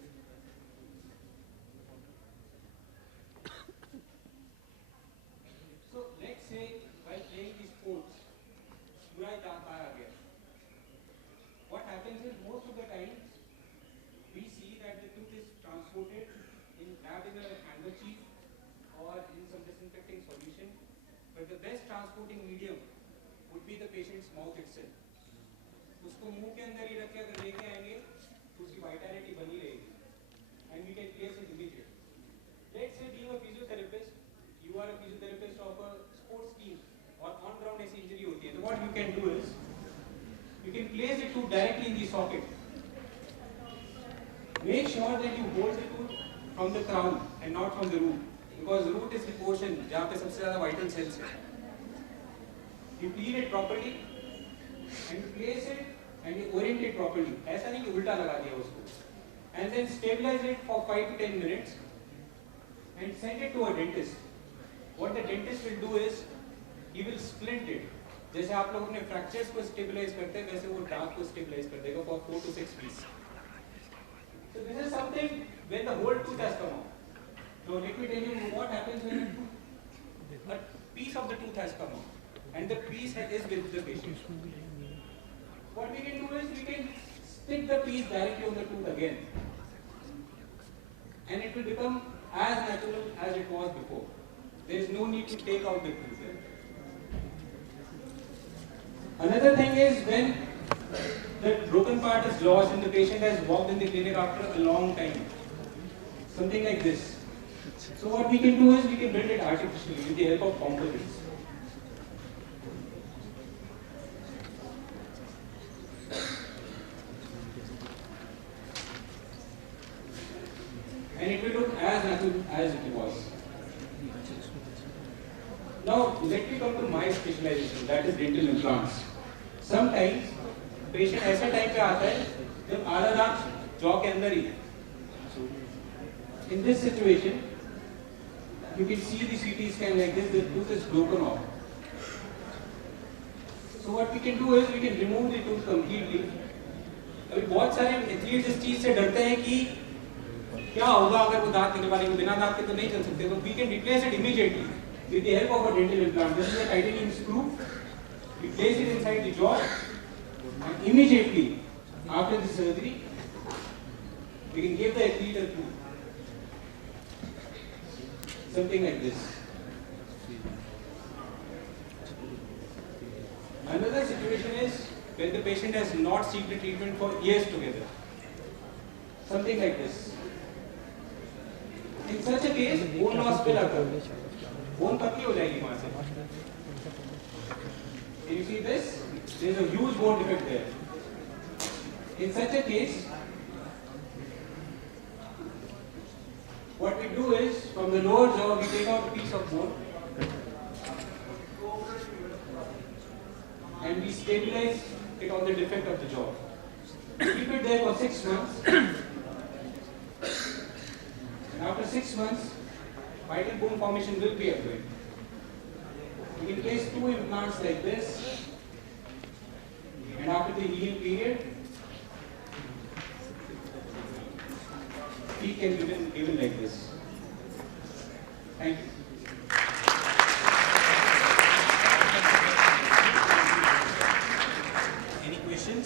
So let's say while playing these sports, पूरा ही दांत बाहर आ गया. What happens is most of the times we see that the tooth is transported wrapped in a handkerchief or in some disinfecting solution. But the best transporting medium would be the patient's mouth itself. उसको मुंह के अंदर ही रख के अगर लेके आएंगे तो उसकी vitality बनी रहेगी and we can place it immediately. Let's say being a physiotherapist, you are a physiotherapist of a sports team और on ground ऐसी injury होती है. So what you can do is you can place the tooth directly in the socket. Make sure that you hold the tooth from the crown and not from the root, because the root is the portion जहाँ पे सबसे ज़्यादा vital cells है. You clean it properly and you place it and you orient it properly. ऐसा नहीं कि उल्टा लगा दिया उसको. And then stabilize it for 5 to 10 minutes and send it to a dentist. What the dentist will do is he will splint it. जैसे आप लोग अपने fractures को stabilize करते हैं वैसे वो दांत को stabilize कर देगा for 4 to 6 weeks. So this is something when the whole tooth has come out. Now let me tell you what happens when a piece of the tooth has come out and the piece is with the patient. What we can do is we can stick the piece directly on the tooth again and it will become as natural as it was before. There is no need to take out the tooth. Another thing is when the broken part is lost and the patient has walked in the clinic after a long time. Something like this. So what we can do is we can build it artificially with the help of composites. And it will look as natural as it was. Now, let me come to my specialization, that is dental implants. Sometimes patient ऐसे type पे आता है जब आधा दांत jaw के अंदर ही है. In this situation, you can see the CT scan like this. The tooth is broken off. So what we can do is we can remove the tooth completely. अभी बहुत सारे एथलीट्स इस चीज से डरते हैं कि क्या होगा अगर वो दांत निकलवाने के बिना दांत के तो नहीं चल सकते. तो we can replace it immediately with the help of a dental implant. This is a titanium screw. We place it inside the jaw. And immediately after the surgery, we can give the athlete a tooth. Something like this. Another situation is when the patient has not sought the treatment for years together. Something like this. In such a case, bone loss will occur. Bone पतली हो जाएगी वहाँ से. Can you see this? There is a huge bone defect there. In such a case, what we do is, from the lower jaw, we take out a piece of bone and we stabilize it on the defect of the jaw. Keep it there for 6 months. And after 6 months, vital bone formation will be occurring. We can place 2 implants like this. And after the healing period, feet can be given like this. Thank you. Any questions?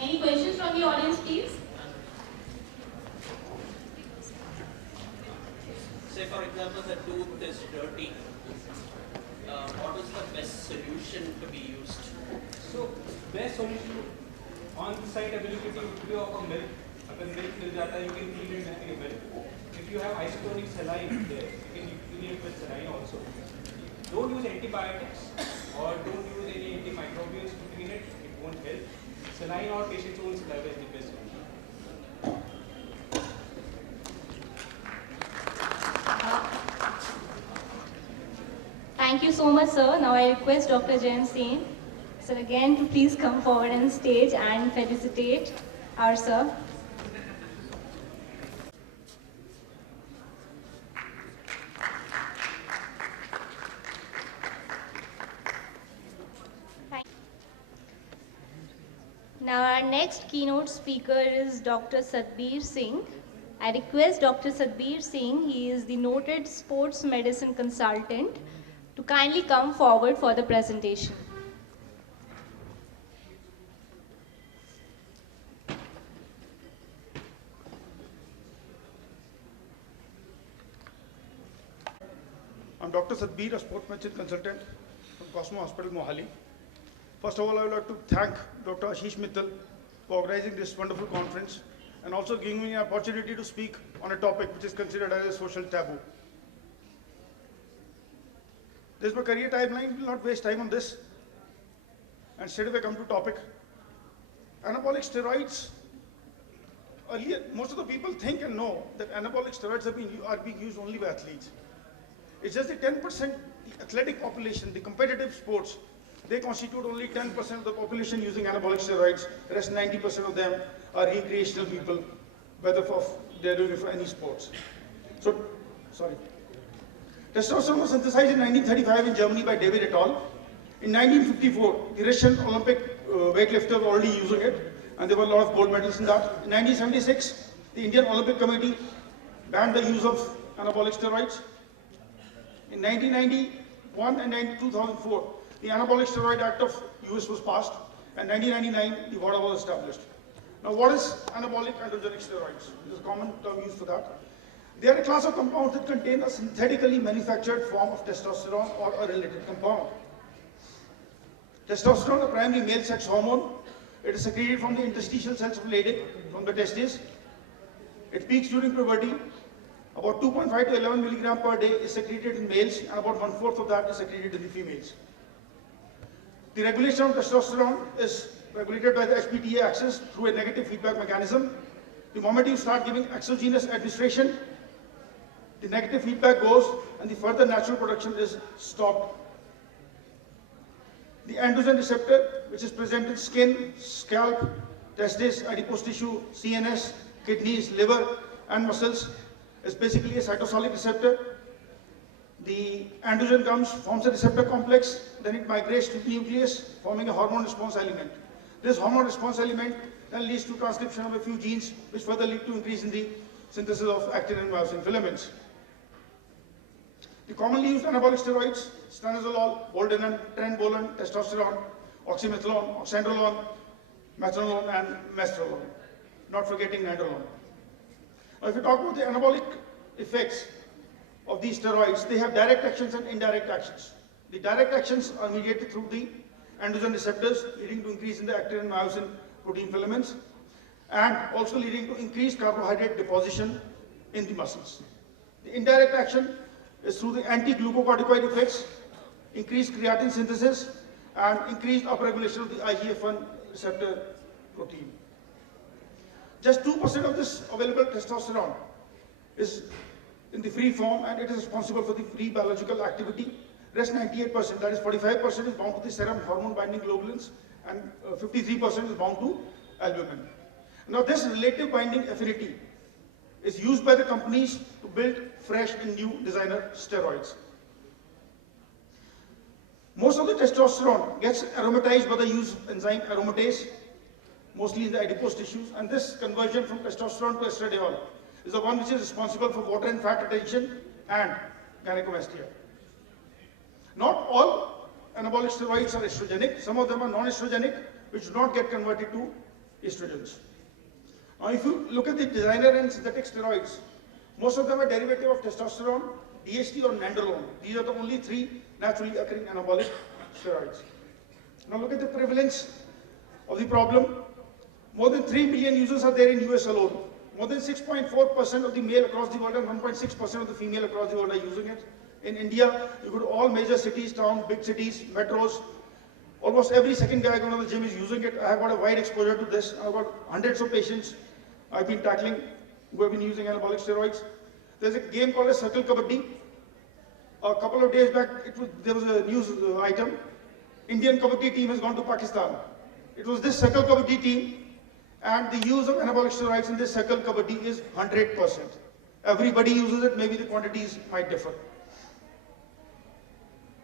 Any questions from the audience, please? Say for example the tooth is dirty, what is the best solution to be used? So, best solution on the site availability would be of a milk. अगर milk मिल जाता है, you can clean it with the milk. If you have isotonic saline there, you can clean it with saline also. Don't use antibiotics or don't use any antimicrobials to clean it. It won't help. Saline or patient's own saliva is the best solution. Thank you so much, sir. Now I request Dr. Jain Sen, sir, again to please come forward on stage and felicitate our sir. Now our next keynote speaker is Dr. Satbir Singh. I request Dr. Satbir Singh, he is the noted sports medicine consultant, to kindly come forward for the presentation. I'm Dr. Satbir, a sports medicine consultant from Cosmo Hospital, Mohali. First of all, I would like to thank Dr. Ashish Mittal for organizing this wonderful conference and also giving me an opportunity to speak on a topic which is considered as a social taboo. This is my career timeline, will not waste time on this. And straight away come to topic. Anabolic steroids. Earlier, most of the people think and know that anabolic steroids are being used only by athletes. It's just the 10%, the athletic population, the competitive sports, they constitute only 10% of the population using anabolic steroids. The rest 90% of them are recreational people, whether they're doing it for any sports. So, sorry. Testosterone was synthesized in 1935 in Germany by David et al. In 1954, the Russian Olympic weightlifters were already using it, and there were a lot of gold medals in that. In 1976, the Indian Olympic Committee banned the use of anabolic steroids. In 1991 and 2004, the Anabolic Steroid Act of US was passed, and 1999, the WADA was established. Now, what is anabolic androgenic steroids? This is a common term used for that. They are a class of compounds that contain a synthetically manufactured form of testosterone or a related compound. Testosterone, a primary male sex hormone, it is secreted from the interstitial cells of lady, from the testes. It peaks during puberty. About 2.5 to 11 milligram per day is secreted in males, and about 1/4 of that is secreted in the females. The regulation of testosterone is regulated by the HPTA axis through a negative feedback mechanism. The moment you start giving exogenous administration, the negative feedback goes and the further natural production is stopped. The androgen receptor, which is present in skin, scalp, testes, adipose tissue, CNS, kidneys, liver, and muscles, is basically a cytosolic receptor. The androgen comes, forms a receptor complex, then it migrates to the nucleus, forming a hormone response element. This hormone response element then leads to transcription of a few genes, which further lead to increase in the synthesis of actin and myosin filaments. The commonly used anabolic steroids, stanozolol, boldenone, trenbolone, testosterone, oxymethylone, oxandrolone, methanolone, and mestrolone, not forgetting nandrolone. Now, if you talk about the anabolic effects of these steroids, they have direct actions and indirect actions. The direct actions are mediated through the androgen receptors, leading to increase in the actin and myosin protein filaments, and also leading to increased carbohydrate deposition in the muscles. The indirect action is through the anti-glucocorticoid effects, increased creatine synthesis, and increased upregulation of the IGF-1 receptor protein. Just 2% of this available testosterone is in the free form, and it is responsible for the free biological activity. Rest 98%, that is 45%, is bound to the serum hormone binding globulins, and 53% is bound to albumin. Now, this relative binding affinity is used by the companies to build fresh and new designer steroids. Most of the testosterone gets aromatized by the use of enzyme aromatase, mostly in the adipose tissues, and this conversion from testosterone to estradiol is the one which is responsible for water and fat retention and gynecomastia. Not all anabolic steroids are estrogenic. Some of them are non-estrogenic, which do not get converted to estrogens. Now, if you look at the designer and synthetic steroids, most of them are derivative of testosterone, DHT, or nandrolone. These are the only three naturally occurring anabolic steroids. Now, look at the prevalence of the problem. More than 3 million users are there in US alone. More than 6.4% of the male across the world and 1.6% of the female across the world are using it. In India, you go to all major cities, towns, big cities, metros. Almost every second guy going to the gym is using it. I have got a wide exposure to this. I've got hundreds of patients I've been tackling who have been using anabolic steroids. There's a game called a Circle Kabaddi. A couple of days back, there was a news item. Indian Kabaddi team has gone to Pakistan. It was this Circle Kabaddi team, and the use of anabolic steroids in this Circle Kabaddi is 100%. Everybody uses it, maybe the quantities might differ.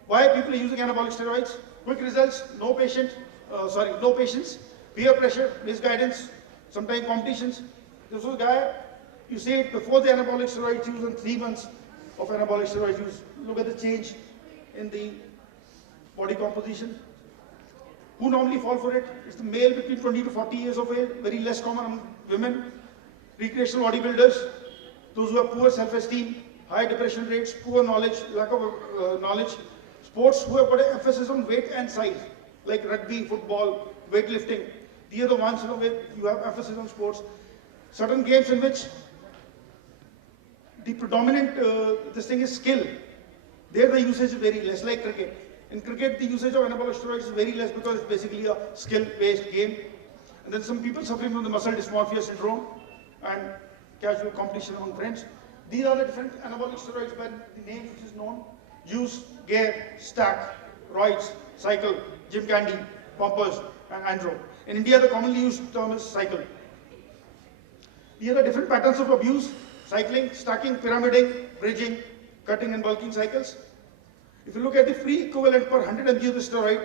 Why people are using anabolic steroids? Quick results, no patience, peer pressure, misguidance, sometimes competitions. This was a guy, you see it before the anabolic steroid use and 3 months of anabolic steroid use. Look at the change in the body composition. Who normally fall for it? It's the male between 20 to 40 years of age, very less common among women. Recreational bodybuilders, those who have poor self-esteem, high depression rates, poor knowledge, lack of knowledge. Sports who have got an emphasis on weight and size, like rugby, football, weightlifting. These are the ones where you have emphasis on sports. Certain games in which the predominant this thing is skill. There the usage is very less, like cricket. In cricket, the usage of anabolic steroids is very less because it's basically a skill-based game. And then some people suffering from the muscle dysmorphia syndrome and casual competition among friends. These are the different anabolic steroids by the name which is known. Juice, Gear, Stack, Roids, Cycle, Gym Candy, Pumpers, and Andro. In India, the commonly used term is Cycle. Here are different patterns of abuse: cycling, stacking, pyramiding, bridging, cutting and bulking cycles. If you look at the free equivalent per 100 mg of the steroid,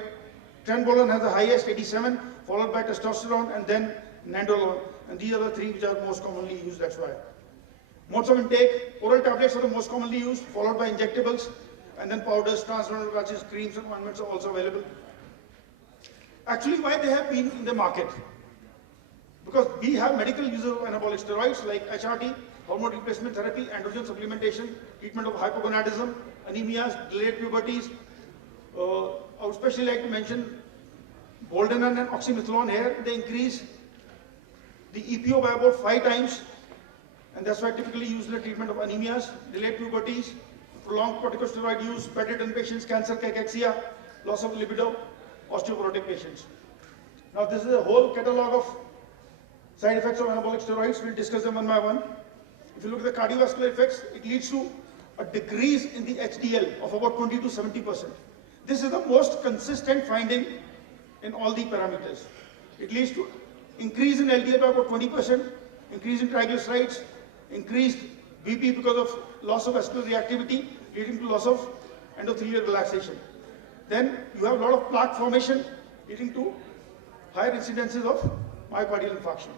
trenbolone has the highest, 87, followed by testosterone and then nandrolone. And these are the three which are most commonly used, that's why. Modes of intake: oral tablets are the most commonly used, followed by injectables, and then powders, transdermal patches, creams, and ointments are also available. Actually, why they have been in the market? because we have medical uses of anabolic steroids like HRT, hormone replacement therapy, androgen supplementation, treatment of hypogonadism, anemias, delayed puberties. I would especially like to mention boldenone and oxymetholone here. They increase the EPO by about 5 times, and that's why typically used in the treatment of anemias, delayed puberties, prolonged corticosteroid use, bedridden patients, cancer, cachexia, loss of libido, osteoporotic patients. Now this is a whole catalog of side effects of anabolic steroids. We'll discuss them one by one. If you look at the cardiovascular effects, it leads to a decrease in the HDL of about 20 to 70%. This is the most consistent finding in all the parameters. It leads to increase in LDL by about 20%, increase in triglycerides, increased BP because of loss of vascular reactivity, leading to loss of endothelial relaxation. Then you have a lot of plaque formation, leading to higher incidences of myocardial infarction.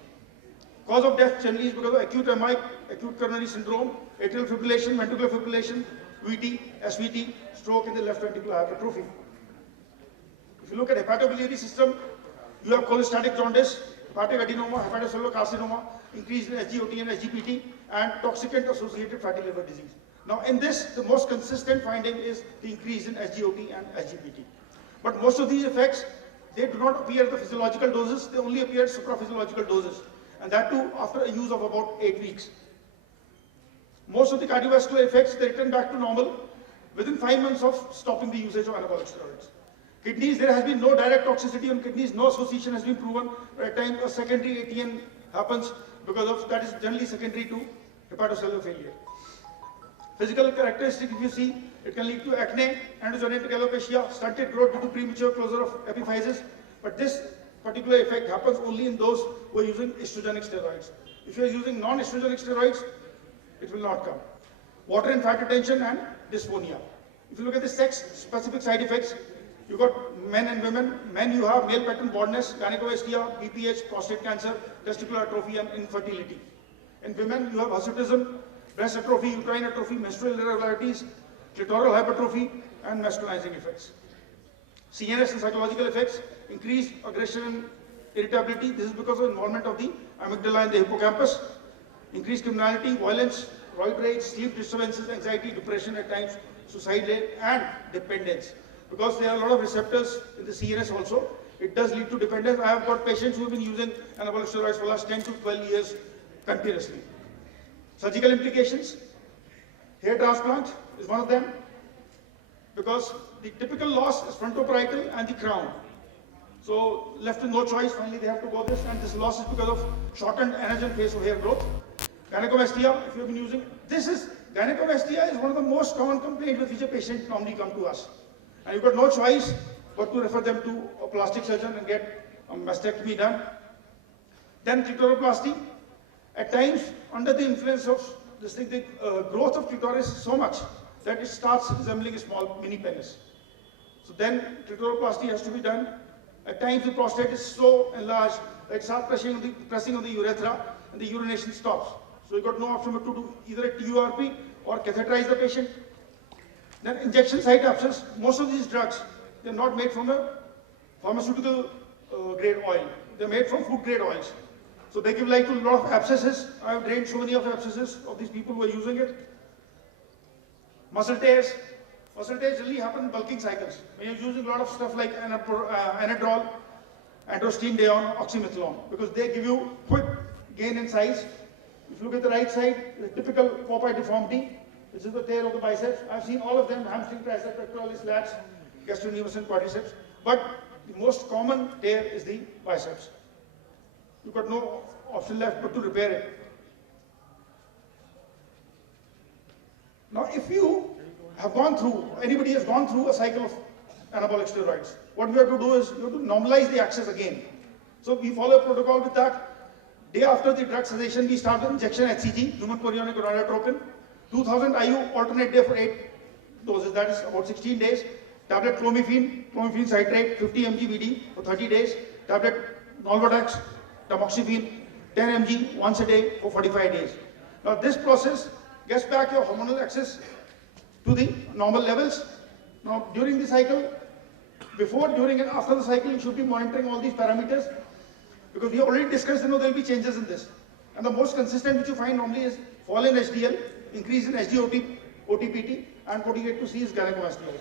Cause of death generally is because of acute MI, acute coronary syndrome, atrial fibrillation, ventricular fibrillation, VT, SVT, stroke in the left ventricular hypertrophy. If you look at hepatobiliary system, you have cholestatic jaundice, hepatic adenoma, hepatocellular carcinoma, increase in SGOT and SGPT, and toxicant associated fatty liver disease. Now in this, the most consistent finding is the increase in SGOT and SGPT. But most of these effects, they do not appear at the physiological doses, they only appear at supraphysiological doses. And that too after a use of about 8 weeks. Most of the cardiovascular effects, they return back to normal within 5 months of stopping the usage of anabolic steroids. Kidneys, there has been no direct toxicity on kidneys, no association has been proven, but at times a secondary ATN happens because of, that is generally secondary to hepatocellular failure. Physical characteristics, if you see, it can lead to acne, androgenetic alopecia, stunted growth due to premature closure of epiphysis, but this particular effect happens only in those who are using estrogenic steroids. If you are using non-estrogenic steroids, it will not come. Water and fat retention and dysphonia. If you look at the sex-specific side effects, you got men and women. Men, you have male pattern baldness, gynecomastia, BPH, prostate cancer, testicular atrophy, and infertility. In women, you have hirsutism, breast atrophy, uterine atrophy, menstrual irregularities, clitoral hypertrophy, and masculinizing effects. CNS and psychological effects, increased aggression and irritability. This is because of involvement of the amygdala and the hippocampus. Increased criminality, violence, roid rage, sleep disturbances, anxiety, depression at times, suicide rate, and dependence. Because there are a lot of receptors in the CNS also, it does lead to dependence. I have got patients who have been using anabolic steroids for the last 10 to 12 years continuously. Surgical implications, hair transplant is one of them, because the typical loss is frontoparietal and the crown. So left with no choice, finally they have to go this, and this loss is because of shortened anagen phase of hair growth. Gynecomastia, if you have been using, gynecomastia is one of the most common complaints with which a patient normally come to us. And you've got no choice but to refer them to a plastic surgeon and get a mastectomy done. Then clitoroplasty. At times, under the influence of this thing, the growth of clitoris is so much that it starts resembling a small mini penis. So then clitoroplasty has to be done. At times the prostate is so enlarged that it starts pressing on the urethra and the urination stops. So you got no option but to do either a TURP or catheterize the patient. Then injection site abscess. Most of these drugs, they're not made from a pharmaceutical grade oil. They're made from food grade oils. So they give rise to a lot of abscesses. I have drained so many of abscesses of these people who are using it. Muscle tears. Muscle tears really happen in bulking cycles. When you're using a lot of stuff like anadrol, androstenedione, oxymetholone, because they give you quick gain in size. If you look at the right side, the typical Popeye deformity, this is the tear of the biceps. I've seen all of them, hamstring, tricep, pectoralis, lats, gastrocnemius and quadriceps. But the most common tear is the biceps. You've got no option left but to repair it. Now, if you have gone through, anybody has gone through a cycle of anabolic steroids, what we have to do is you have to normalize the access again. So we follow a protocol with that. Day after the drug cessation, we start with injection HCG, human chorionic gonadotropin, 2000 IU alternate day for 8 doses, that is about 16 days. Tablet clomiphene citrate, 50 mg BD for 30 days. Tablet Nolvadex, tamoxifen, 10 mg once a day for 45 days. Now this process gets back your hormonal axis to the normal levels. Now during the cycle, before, during and after the cycle, you should be monitoring all these parameters, Because we already discussed, there will be changes in this. And the most consistent which you find normally is fall in HDL, increase in SGOT, OTPT, and 48-C is gynecomastia.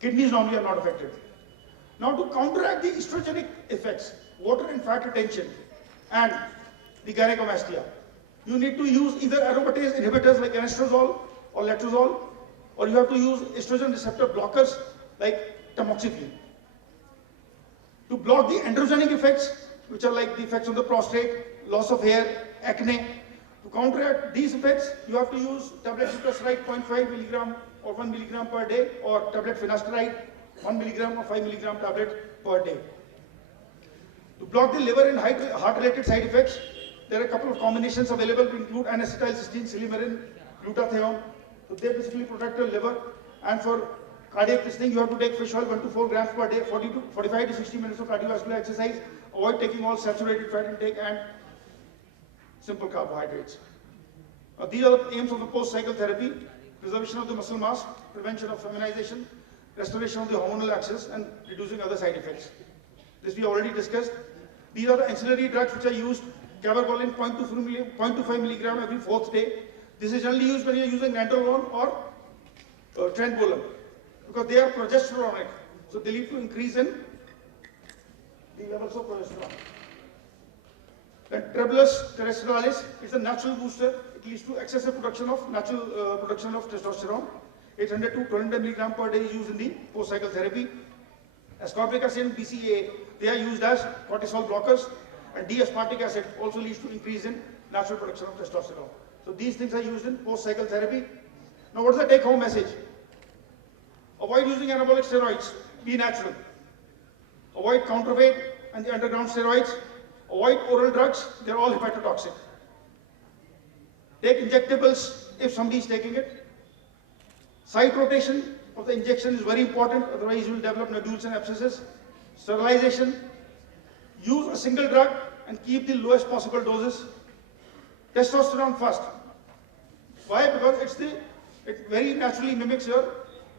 Kidneys normally are not affected. Now to counteract the estrogenic effects, water and fat retention, and the gynecomastia, you need to use either aromatase inhibitors like anastrozole or letrozole, or you have to use estrogen receptor blockers like tamoxifen. To block the androgenic effects, which are like the effects on the prostate, loss of hair, acne, to counteract these effects, you have to use tablet dutasteride 0.5 milligram or 1 milligram per day, or tablet finasteride 1 milligram or 5 milligram tablet per day. To block the liver and heart-related side effects, there are a couple of combinations available to include N-acetylcysteine, silymarin, glutathione. So they basically protect the liver. And for cardiac testing, you have to take fish oil 1 to 4 grams per day, 45 to 60 minutes of cardiovascular exercise. Avoid taking all saturated fat intake and simple carbohydrates. These are the aims of the post-cycle therapy: preservation of the muscle mass, prevention of feminization, restoration of the hormonal axis, and reducing other side effects. This we already discussed. These are the ancillary drugs which are used: cabergoline 0.25 milligram every 4th day. This is generally used when you are using nandrolone or trenbolone, because they are progesteronic. So they lead to increase in the levels of progesterone. And Trebulus terrestrialis is a natural booster. It leads to excessive production of natural production of testosterone. 800 to 200 milligram per day is used in the post-cycle therapy. Ascorbic acid and BCAA, they are used as cortisol blockers, and D-aspartic acid also leads to increase in natural production of testosterone. So these things are used in post-cycle therapy. Now what is the take-home message? Avoid using anabolic steroids. Be natural. Avoid counterweight and the underground steroids. Avoid oral drugs. They're all hepatotoxic. Take injectables if somebody is taking it. Site rotation of the injection is very important, otherwise you will develop nodules and abscesses. Sterilization. Use a single drug and keep the lowest possible doses. Testosterone first. Why? Because it very naturally mimics your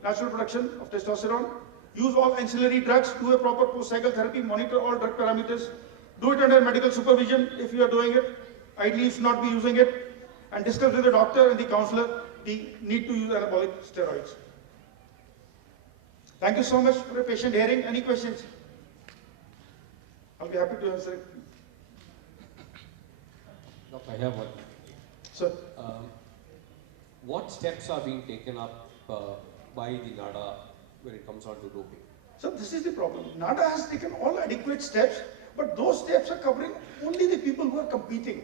natural production of testosterone. Use all ancillary drugs, do a proper post-cycle therapy, monitor all drug parameters, do it under medical supervision if you are doing it. Ideally, you should not be using it, and discuss with the doctor and the counselor the need to use anabolic steroids. Thank you so much for your patient hearing. Any questions? I'll be happy to answer it. Look, I have one. Sir. What steps are being taken up by the NADA when it comes on to doping? So this is the problem. NADA has taken all adequate steps, but those steps are covering only the people who are competing.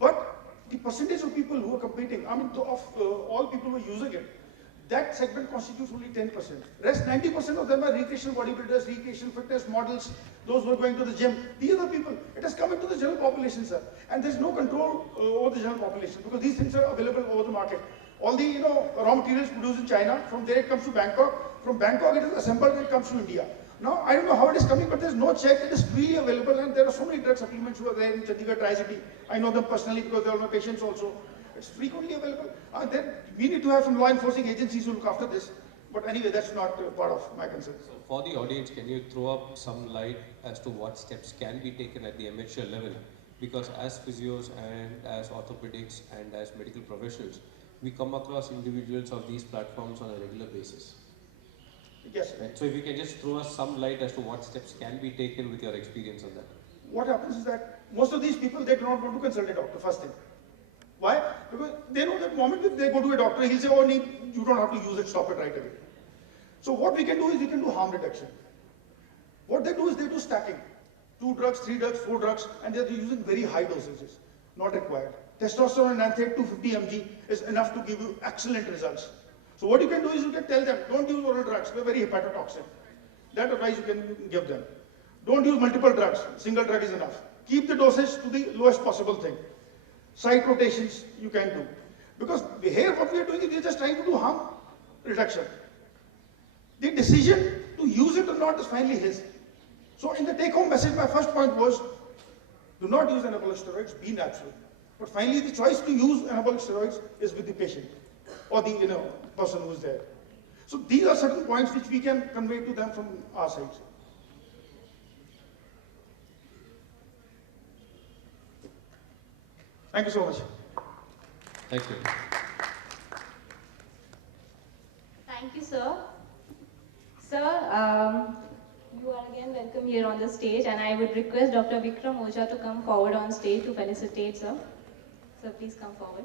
But the percentage of people who are competing, I mean, of all people who are using it, that segment constitutes only 10%. Rest 90% of them are recreational bodybuilders, recreational fitness models, those who are going to the gym. These are the people. It has come into the general population, sir. And there's no control over the general population because these things are available over the market. All the raw materials produced in China, from there it comes to Bangkok. From Bangkok it is assembled and it comes to India. Now, I don't know how it is coming, but there's no check. It is freely available, and there are so many drug supplements who are there in Chandigarh, Tri-City. I know them personally because they are my patients also. It's frequently available. Then we need to have some law enforcing agencies who look after this. But anyway, that's not part of my concern. So for the audience, can you throw up some light as to what steps can be taken at the amateur level? Because as physios and as orthopedics and as medical professionals, we come across individuals of these platforms on a regular basis. Yes. Right. So if you can just throw us some light as to what steps can be taken with your experience on that. What happens is that most of these people, they do not want to consult a doctor, first thing. Why? Because they know that the moment they go to a doctor, he'll say, oh, you don't have to use it, stop it right away. So what we can do is we can do harm reduction. What they do is they do stacking. 2 drugs, 3 drugs, 4 drugs, and they're using very high dosages, not required. Testosterone and Anthate 250 mg is enough to give you excellent results. So what you can do is you can tell them, don't use oral drugs, they're very hepatotoxic. That advice you can give them. Don't use multiple drugs, single drug is enough. Keep the dosage to the lowest possible thing. Site rotations you can do. Because here what we are doing is we are just trying to do harm reduction. The decision to use it or not is finally his. So in the take-home message, my first point was, do not use anabolic steroids, be natural. But finally the choice to use anabolic steroids is with the patient or the person who is there. So these are certain points which we can convey to them from our side. Thank you so much. Thank you. Thank you, sir. Sir, you are again welcome here on the stage, and I would request Dr. Vikram Oja to come forward on stage to felicitate, sir. Sir, please come forward.